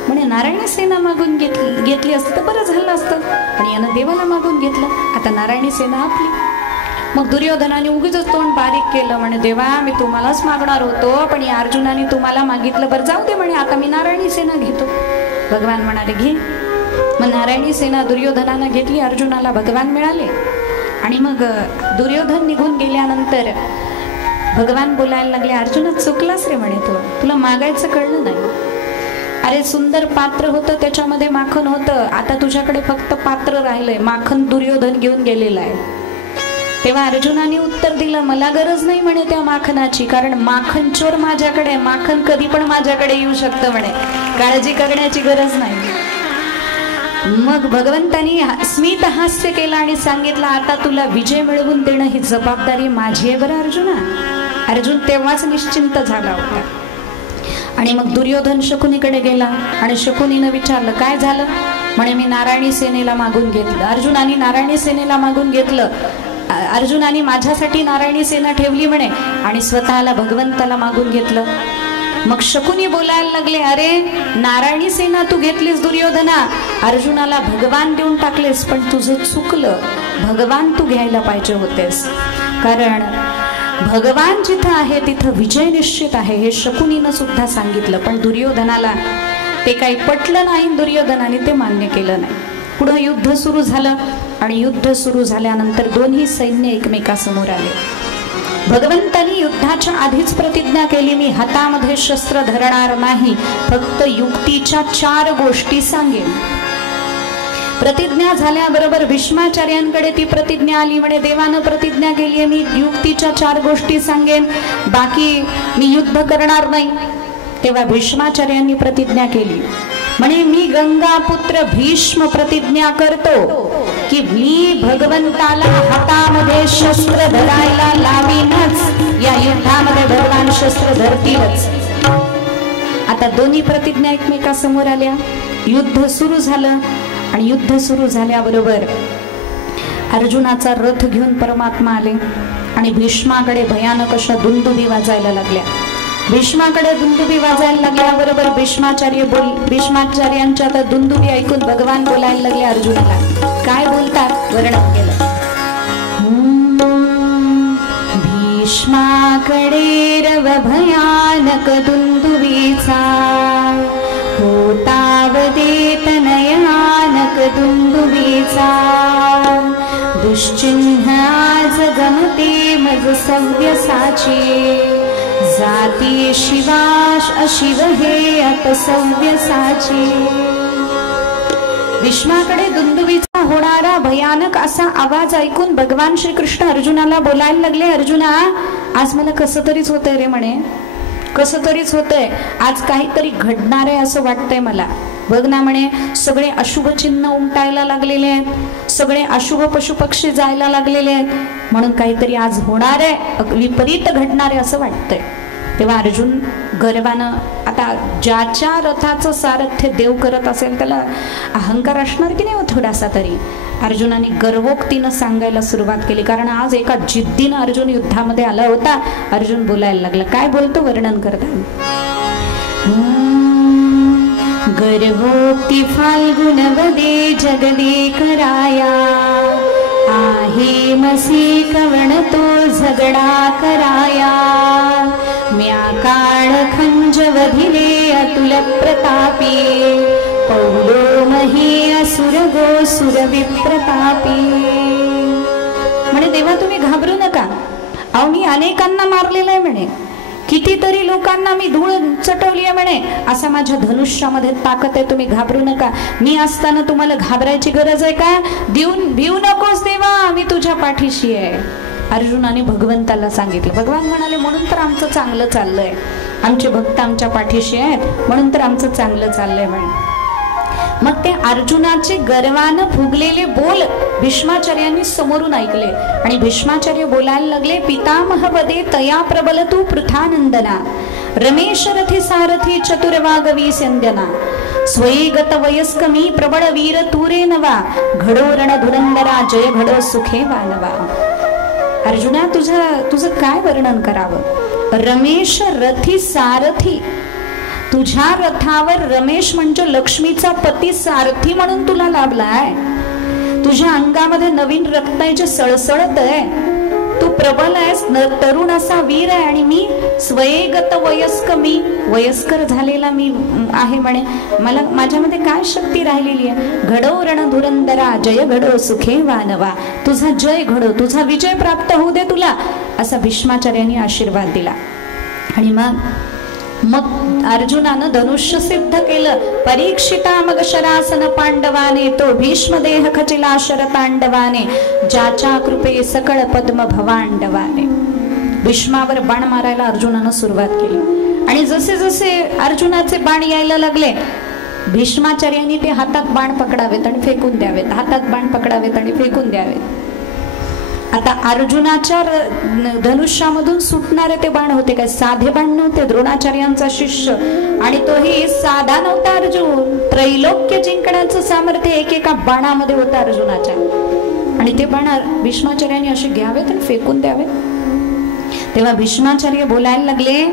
म्हणे नारायणी सेना मागून घेतली असतं तर बरं झालं असतं, पण यानं देवाला मागून घेतलं, आता नारायणी सेना आपली. मग दुर्योधनाने उगीच तोंड बारीक केलं, म्हणे देवा मी तुम्हालाच मागणार होतो, पण या अर्जुनाने तुम्हाला मागितलं, बरं जाऊ दे म्हणे, आता मी नारायणी सेना घेतो. भगवान म्हणाले, घे. मग नारायणी सेना दुर्योधनानं घेतली, अर्जुनाला भगवान मिळाले. आणि मग दुर्योधन निघून गेल्यानंतर भगवान बोलायला लागले, अर्जुना चुकलास रे म्हणे, तुला मागायचं कळलं नाही. अरे सुंदर पात्र होतं, त्याच्यामध्ये माखन होतं, आता तुझ्याकडे फक्त पात्र राहिलंय, माखन दुर्योधन घेऊन गेलेला आहे. तेव्हा अर्जुनाने उत्तर दिलं, मला गरज नाही म्हणे त्या माखनाची, कारण माखन चोर माझ्याकडे, माखन कधी पण माझ्याकडे येऊ शकतं म्हणे, काळजी करण्याची गरज नाही. मग भगवंतानी स्मित हास्य केला आणि सांगितलं, आता तुला विजय मिळवून देणं ही जबाबदारी माझी आहे बरं अर्जुना. अर्जुन तेव्हाच निश्चिंत झाला होता. आणि मग दुर्योधन शकुनीकडे गेला आणि शकुनीनं विचारलं, काय झालं? म्हणे मी नारायणी सेनेला मागून घेतलं. अर्जुनाने नारायणी सेनेला मागून घेतलं, अर्जुनाने माझ्यासाठी नारायणी सेना ठेवली म्हणे आणि स्वतःला भगवंताला मागून घेतलं. मग शकुनी बोलायला लागले, अरे नारायणी सेना तू घेतलीस दुर्योधना, अर्जुनाला भगवान देऊन टाकलेस, पण तुझं चुकलं. भगवान तू घ्यायला पाहिजे होतेस, कारण भगवान जिथं आहे तिथं विजय निश्चित आहे हे शकुनीनं सुद्धा सांगितलं. पण दुर्योधनाला ते काही पटलं नाही, दुर्योधनाने ते मान्य केलं नाही. पुढं युद्ध सुरू झालं आणि युद्ध सुरू झाल्यानंतर दोन्ही सैन्य एकमेकासमोर आले. भगवंतांनी युद्धाच्या आधीच प्रतिज्ञा केली, मी हातामध्ये शस्त्र धरणार नाही, फक्त युक्तीच्या 4 गोष्टी सांगेन. प्रतिज्ञा झाल्याबरोबर भीष्माचार्यांकडे ती प्रतिज्ञा आली. म्हणे देवानं प्रतिज्ञा केली आहे, मी युक्तीच्या 4 गोष्टी सांगेन, बाकी मी युद्ध करणार नाही. तेव्हा भीष्माचार्यांनी प्रतिज्ञा केली, म्हणे मी गंगापुत्र भीष्म प्रतिज्ञा करतो की मी भगवंताला हातामध्ये शस्त्र धरायला लावीनच, या युद्धामध्ये भगवान शस्त्र धरतीलच. आता दोन्ही प्रतिज्ञा एकमेकासमोर आल्या. युद्ध सुरू झालं आणि युद्ध सुरू झाल्याबरोबर अर्जुनाचा रथ घेऊन परमात्मा आले आणि भीष्माकडे भयानक अशा दुंदुभी वाजायला लागल्या. भीष्माकडे दुंदुभी वाजायला लागल्याबरोबर भीष्माचार्यांच्या त्या दुंदुभी ऐकून भगवान बोलायला लागले अर्जुनाला. काय बोलतात वर्णन केलं. भीष्माकडे रव भयानक दुंदुभीचा, होतावदेत नयनानक दुंदुभीचा, दुश्चिन्ह आज गमते मज सव्यसाची, जाती शिवाश अशिव हे अपसव्यसाची. भीष्माकडे दुंदुभीचा होणारा भयानक असा आवाज ऐकून भगवान श्रीकृष्ण अर्जुनाला बोलायला लागले, अर्जुना आज मला कसं तरीच होतंय रे, म्हणे कसं तरीच होतंय, आज काहीतरी घडणार आहे असं वाटतंय मला. बघ ना म्हणे, सगळे अशुभ चिन्ह उमटायला लागलेले आहेत, सगळे अशुभ पशुपक्षी जायला लागलेले आहेत, म्हणून काहीतरी आज होणार आहे, विपरीत घडणार आहे असं वाटतंय. तेव्हा अर्जुन गर्वानं, आता ज्याच्या रथाचं सारथ्य देव करत असेल त्याला अहंकार असणार की नाही थोडासा तरी. अर्जुनाने गर्वोक्तीनं सांगायला सुरुवात केली, कारण आज एका जिद्दीनं अर्जुन युद्धामध्ये आला होता. अर्जुन बोलायला लागला. काय बोलतो वर्णन करताना, गर्वोक्ती फाल्गुन वदे जगदे कराया, आहे मसी कवण तो झगडा कराया, म्या काळ खंज वधिले अतुल प्रतापी, पौलो मही असुर गो सुर विप्रतापी. म्हणे देवा तुम्ही घाबरू नका, अहो मी अनेकांना मारलेलं आहे म्हणे, कितीतरी लोकांना मी धूळ चटवली आहे म्हणे, असा माझ्या धनुष्यामध्ये ताकद आहे, तुम्ही घाबरू नका. मी असताना तुम्हाला घाबरायची गरज आहे का? भिवू नकोस देवा, मी तुझ्या पाठीशी आहे. अर्जुनाने भगवंताला सांगितलं. भगवान म्हणाले, म्हणून तर आमचं चांगलं चाललंय, आमचे भक्त आमच्या पाठीशी आहेत, म्हणून तर आमचं चांगलं चाललंय म्हणे. मग ते अर्जुनाचे गर्वानं फुगलेले बोल भीष्माचार्यांनी समोरून ऐकले आणि भीष्माचार्य बोलायला लागले, पितामह वदे तया प्रबल तू पृथानंदना, रमेश रथी सारथी चतुर्वागवी संध्यना, स्वयगत वयस्क मी प्रबळ वीर तुरे नवा, घडो रण धुरंदरा जय घडो सुखे वानवा. अर्जुना तुझं काय वर्णन करावं. रमेश रथी सारथी, तुझ्या रथावर रमेश म्हणजे लक्ष्मीचा पती सारथी म्हणून तुला लाभलाय. तुझ्या अंगामध्ये नवीन रक्त आहे जे सळसळत आहे, तू प्रबल आहेस, तरुण असा वीर आहे, आणि मी स्वयगत वयस्क, मी वयस्कर झालेला मी आहे म्हणे, मला माझ्यामध्ये काय शक्ती राहिलेली आहे. घडो रण धुरंदरा जय घडो सुखे वानवा, तुझा जय घडो, तुझा विजय प्राप्त होऊ दे तुला, असा भीष्माचार्यांनी आशीर्वाद दिला. आणि मग अर्जुनानं धनुष्य सिद्ध केलं. परीक्षिता मग शरासन पांडवाने, तो भीष्म देह खचिला शरतांडवाने, ज्याच्या कृपे सकळ पद्म भवांडवाने. भीष्मावर बाण मारायला अर्जुनानं सुरुवात केली आणि जसे जसे अर्जुनाचे बाण यायला लागले, भीष्माचार्यांनी ते हातात बाण पकडावेत आणि फेकून द्यावेत, हातात बाण पकडावेत आणि फेकून द्यावेत. आता अर्जुनाच्या धनुष्यामधून सुटणारे ते बाण होते काय, साधे बाण नव्हते. द्रोणाचार्यांचा शिष्य, आणि तोही साधा नव्हता अर्जुन, त्रैलोक्य जिंकण्याचं सामर्थ्य एकेका बाणामध्ये होतं अर्जुनाच्या. आणि ते बाण भीष्माचार्यांनी असे घ्यावेत आणि फेकून द्यावेत. तेव्हा भीष्माचार्य बोलायला लागले,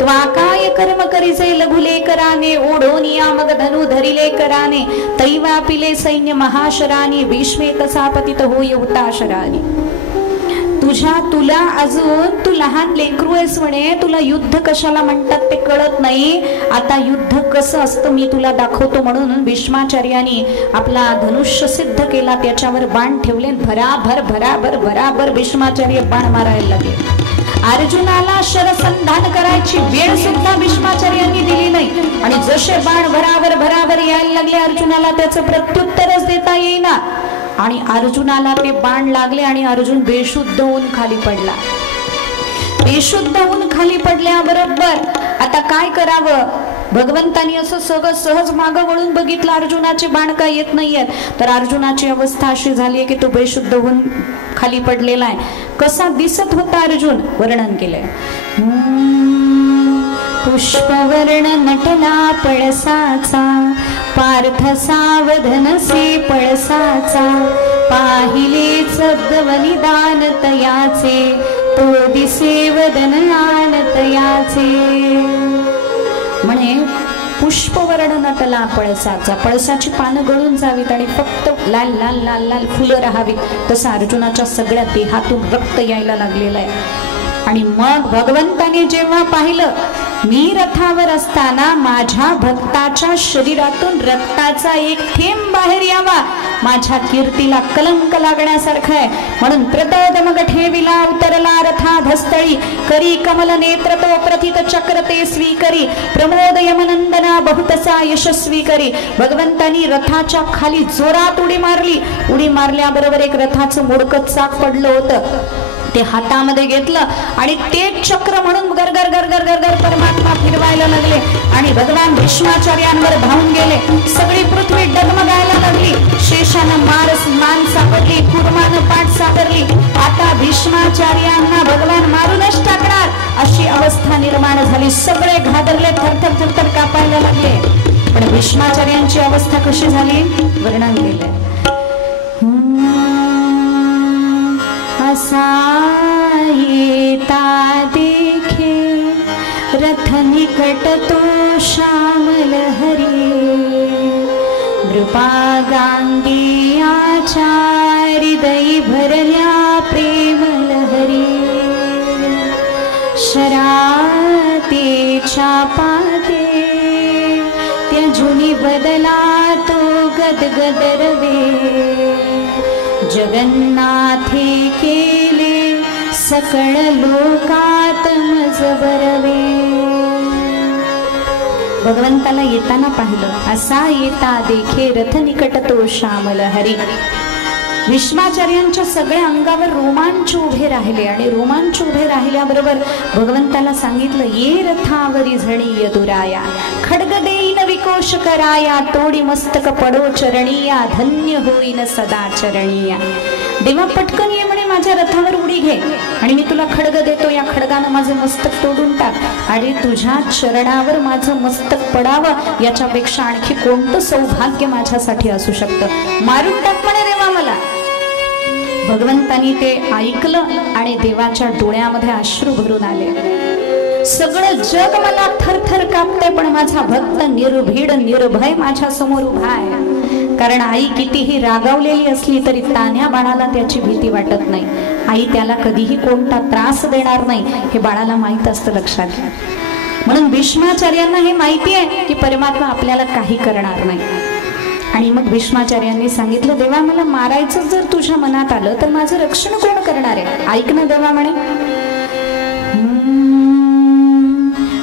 त्वा काय कर्म करीजे लघुले कराने ओढोनिया मग धनु धरिले कराने तैवा पिले सैन्य महाशराने भीष्मे कसा पतित होय हुताशराने तुला अजून तू लहान लेकरू आहेस म्हणे, तुला युद्ध कशाला म्हणतात ते कळत नाही. आता युद्ध कसं असतं मी तुला दाखवतो म्हणून भीष्माचार्यांनी आपला धनुष्य सिद्ध केला, त्याच्यावर बाण ठेवले. भराभर भराभर भराभर भीष्माचार्य बाण मारायला लागले. अर्जुनाला शरसंधान करायची वेळ सुद्धा भीष्माचार्यांनी दिली नाही आणि जसे बाण भराभर भराभर यायला लागले अर्जुनाला त्याचं प्रत्युत्तरच देता येईना आणि अर्जुनाला ते बाण लागले आणि अर्जुन बेशुद्ध होऊन खाली पडला. बेशुद्ध होऊन खाली पडल्याबरोबर आता काय करावं, भगवंतानी असं सहज मागं वळून बघितलं अर्जुनाचे बाण काय येत नाहीयेत. तर अर्जुनाची अवस्था अशी झाली आहे की तो बेशुद्ध होऊन खाली पडलेला आहे. कसा दिसत होता अर्जुन, वर्णन केलंय. पुष्पवर्ण नटला पळसाचा पार्थ सावधनसे पळसाचा पाहिले सद्वनिदान तयाचे तो दिसे वदन आन तयाचे. म्हणे पुष्पवर्ण नटला पळसाचा, पळसाची पानं गळून जावीत आणि फक्त लाल लाल लाल लाल फुलं राहावीत तसं अर्जुनाच्या सगळ्या देहातून रक्त यायला लागलेलं आहे. आणि मग भगवंताने जेव्हा पाहिलं मी रथावर असताना माझ्या भक्ताच्या शरीरातून रक्ताचा एक थेंब बाहेर यावा, माझ्या कीर्तीला कलंक लागण्यासारखं आहे म्हणून प्रतोद मग ठेविला उतरला रथाधस्थळी करी कमल नेत्र तो प्रथित चक्र ते स्वीकरी प्रमोद यमनंदना बहुतसा यशस्वी करी. भगवंतानी रथाच्या खाली जोरात उडी मारली. उडी मारल्याबरोबर एक रथाचं मोडकं चाक पडलं होतं, ते हातामध्ये घेतलं आणि ते चक्र म्हणून गरगर गरगर गरगर परमात्मा फिरवायला लागले आणि भगवान भीष्माचार्यांवर धावून गेले. सगळी पृथ्वी डगमगायला लागली. शेषानं मान सापडली, कुर्मानं पाठ सापडली. आता भीष्माचार्यांना भगवान मारूनच टाकणार अशी अवस्था निर्माण झाली. सगळे घाबरले, थरथर थरथर कापायला लागले. पण भीष्माचार्यांची अवस्था कशी झाली वर्णन केलंय. येता देखे रथ निकट तो श्यामल हरी नृपागांगेयाच्या हृदयी भरल्या प्रेम लहरी शरातेच्या पाते त्यजुनी बदला तो गदगद रवे जगन्नाथे केले सकळ लोकात मज बरवे. भगवंताला येताना पाहिलं. असा येता देखे रथ निकट तो श्यामल हरी. भीष्माचार्यांच्या सगळ्या अंगावर रोमांच उभे राहिले आणि रोमांच उभे राहिल्याबरोबर भगवंताला सांगितलं ये रथावरी झणी यदुराया खड्ग देईन विकोश कराया तोडी मस्तक पडो चरणीया धन्य होईन सदा चरणीया. देवा पटकन ये म्हणे माझ्या रथावर उडी घे आणि मी तुला खड्ग देतो, या खडगानं माझं मस्तक तोडून टाक आणि तुझ्या चरणावर माझं मस्तक पडावं याच्यापेक्षा आणखी कोणतं सौभाग्य माझ्यासाठी असू शकतं. मारून टाक म्हणे देवा मला. भगवंतानी ते ऐकलं आणि देवाच्या डोळ्यामध्ये अश्रू भरून आले. सगळं जग मला थरथर कापते पण माझा भक्त निर्भीड निर्भय माझ्या समोर उभा आहे. कारण आई कितीही रागावलेली असली तरी तान्ह्या बाळाला त्याची भीती वाटत नाही. आई त्याला कधीही कोणता त्रास देणार नाही हे बाळाला माहित असतं, लक्षात घ्या. म्हणून भीष्माचार्यांना हे माहिती आहे की परमात्मा आपल्याला काही करणार नाही. आणि मग भीष्माचार्यांनी सांगितलं देवा मला मारायचं जर तुझ्या मनात आलं तर माझं रक्षण कोण करणार आहे. ऐक ना देवा म्हणे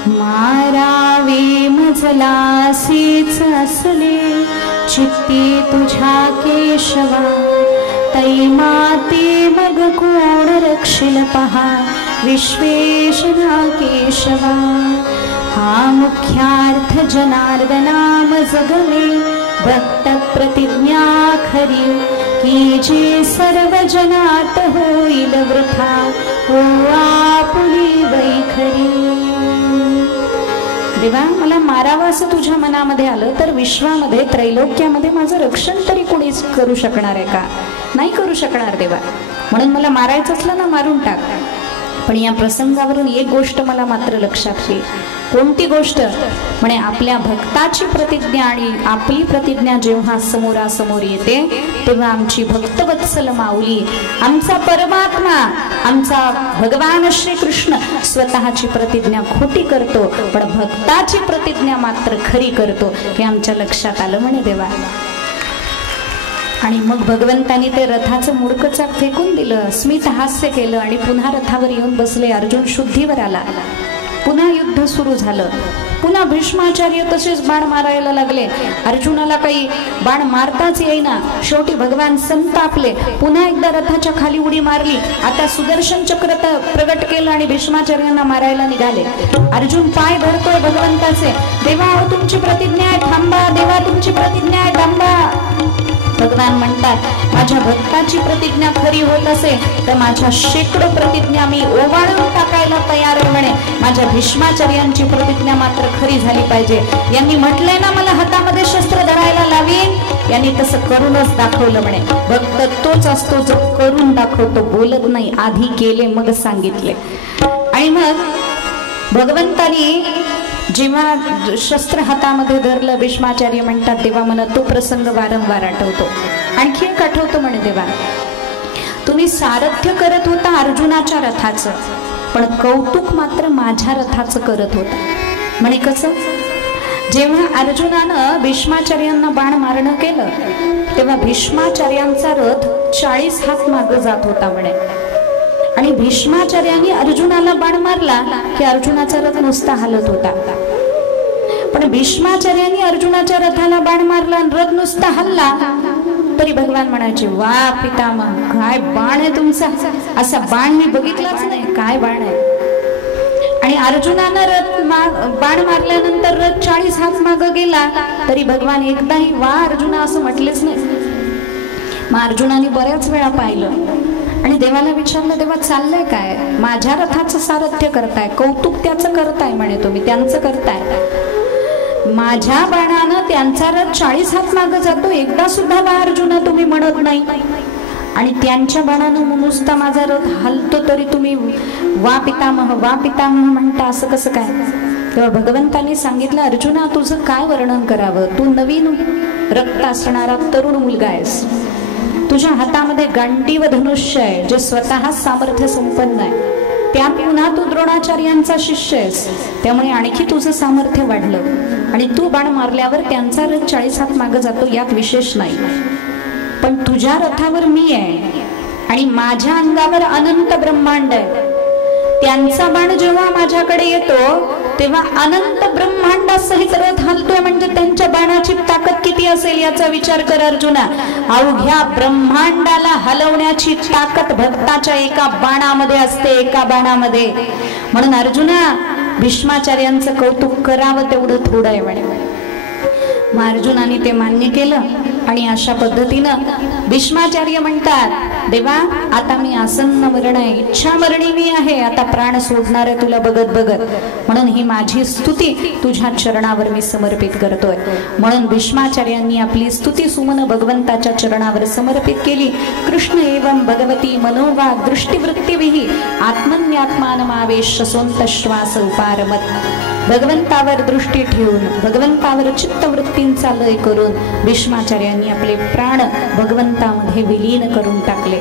मारावे मजलासीच असले चित्ती तुझ्या केशवा तै माते मग कोण रक्षिल पहा विश्वेशना केशवा. हा मुख्यार्थ जनार्दनाम जगले भक्त प्रतिज्ञा खरी की जे सर्व जनात होईल वृथा हो आपुली वैखरी. देवा मला मारावं असं तुझ्या मनामध्ये आलं तर विश्वामध्ये त्रैलोक्यामध्ये माझं रक्षण तरी कोणीच करू शकणार आहे का. नाही करू शकणार देवा. म्हणून मला मारायचं असलं ना मारून टाक पण या प्रसंगावरून एक गोष्ट मला मात्र लक्षात येईल. कोणती गोष्ट? म्हणे आपल्या भक्ताची प्रतिज्ञा आणि आपली प्रतिज्ञा जेव्हा समोरासमोर येते तेव्हा आमची भक्तवत्सल माऊली, आमचा परमात्मा, आमचा भगवान श्रीकृष्ण स्वतःची प्रतिज्ञा खोटी करतो पण भक्ताची प्रतिज्ञा मात्र खरी करतो, हे आमच्या लक्षात आलं म्हणे देवा. आणि मग भगवंतानी ते रथाचं मुडकचाक फेकून दिलं, स्मित हास्य केलं आणि पुन्हा रथावर येऊन बसले. अर्जुन शुद्धीवर आला. पुन्हा युद्ध सुरू झालं. पुन्हा भीष्माचार्य तसेच बाण मारायला लागले. अर्जुनाला काही बाण मारताच येईना. शेवटी भगवान संतापले. पुन्हा एकदा रथाच्या खाली उडी मारली. आता सुदर्शन चक्र प्रगट केलं आणि भीष्माचार्यांना मारायला निघाले. अर्जुन पाय धरतोय भगवंताचे, देवा तुमची प्रतिज्ञा आहे थांबा, देवा तुमची प्रतिज्ञा आहे थांबा. भगवान म्हणतात माझ्या भक्ताची प्रतिज्ञा खरी होत असेल तर माझ्या शेकडो प्रतिज्ञा मी ओवाळून टाकायला तयार आहे म्हणे. माझ्या भीष्माचार्यांची प्रतिज्ञा मात्र खरी झाली पाहिजे. यांनी म्हटलंय ना मला हातामध्ये शस्त्र धरायला लावीन, यांनी तसं करूनच दाखवलं म्हणे. भक्त तोच असतो जो करून दाखवतो, बोलत नाही, आधी केले मग सांगितले. आणि मग भगवंतानी जेव्हा शस्त्र हातामध्ये धरलं, भीष्माचार्य म्हणतात देवा मला तो प्रसंग वारंवार आठवतो. आणखी एक आठवतो म्हणे देवा, तुम्ही सारथ्य करत होता अर्जुनाच्या रथाचं पण कौतुक मात्र माझ्या रथाचं करत होता. म्हणे कसं? जेव्हा अर्जुनानं भीष्माचार्यांना बाण मारणं केलं तेव्हा भीष्माचार्यांचा रथ 40 हात मागे जात होता म्हणे. आणि भीष्माचार्यांनी अर्जुनाला बाण मारला की अर्जुनाचा रथ नुसता हलत होता. पण भीष्माचार्यांनी अर्जुनाच्या रथाला बाण मारला आणि रथ नुसता हल्ला तरी भगवान म्हणायचे वा पितामह काय बाण आहे तुमचा, असा बाण मी बघितलाच नाही, काय बाण आहे. आणि अर्जुनानं बाण मारल्यानंतर रथ 40 हात मागे गेला तरी भगवान एकदाही वा अर्जुना असं म्हटलेच नाही. मग अर्जुनाने बऱ्याच वेळा पाहिलं आणि देवाला विचारलं देवा चाललंय काय? माझ्या रथाचं सारथ्य करताय, कौतुक त्याचं करताय म्हणे तुम्ही, त्यांचं करताय. माझ्या बाणानं त्यांचा रथ 40 हात मागे जातो, एकदा सुद्धा वा अर्जुना तुम्ही म्हणत नाही. आणि त्यांच्या बाणानं नुसता माझा रथ हलतो तरी तुम्ही वा पितामह म्हणता, असं कसं काय? तेव्हा भगवंतांनी सांगितलं अर्जुना तुझं काय वर्णन करावं, तू नवीन रक्त असणारा तरुण मुलगा आहेस. तुझ्या हातामध्ये गांडीव धनुष्य आहे जे स्वतः सामर्थ्य संपन्न आहे. त्यात पुन्हा तू द्रोणाचार्यांचा शिष्य आहेस, त्यामुळे आणखी तुझं सामर्थ्य वाढलं. आणि तू बाण मारल्यावर त्यांचा रथ 40 हात मागे जातो, यात विशेष नाही. पण तुझ्या रथावर मी आहे आणि माझ्या अंगावर अनंत ब्रह्मांड आहे. त्यांचा बाण जेव्हा माझ्याकडे येतो तेव्हा अनंत ब्रह्मांडासहित रथ हलतोय, म्हणजे त्यांच्या बाणाची ताकद किती असेल याचा विचार कर अर्जुना. अवघ्या ब्रह्मांडाला हलवण्याची ताकद भक्ताच्या एका बाणामध्ये असते, एका बाणामध्ये. म्हणून अर्जुना भीष्माचार्यांचं कौतुक करावं तेवढं थोडं आहे म्हणे. मग अर्जुनाने ते मान्य केलं आणि अशा पद्धतीनं भीष्माचार्य म्हणतात देवा आता मी आसन्न मरण आहे, इच्छा मरणी मी आहे, आता प्राण सोडणार आहे तुला बघत बघत. म्हणून ही माझी स्तुती तुझ्या चरणावर मी समर्पित करतोय. म्हणून भीष्माचार्यांनी आपली स्तुती सुमन भगवंताच्या चरणावर समर्पित केली. कृष्ण एवं भगवती मनोवा दृष्टिवृत्तीविही आत्मन्यात्मानमावेश सोंत श्वास उपारमत. भगवंतावर दृष्टी ठेवून भगवंतावर चित्तवृत्तींचा लय करून भीष्माचार्यांनी आपले प्राण भगवंतामध्ये विलीन करून टाकले.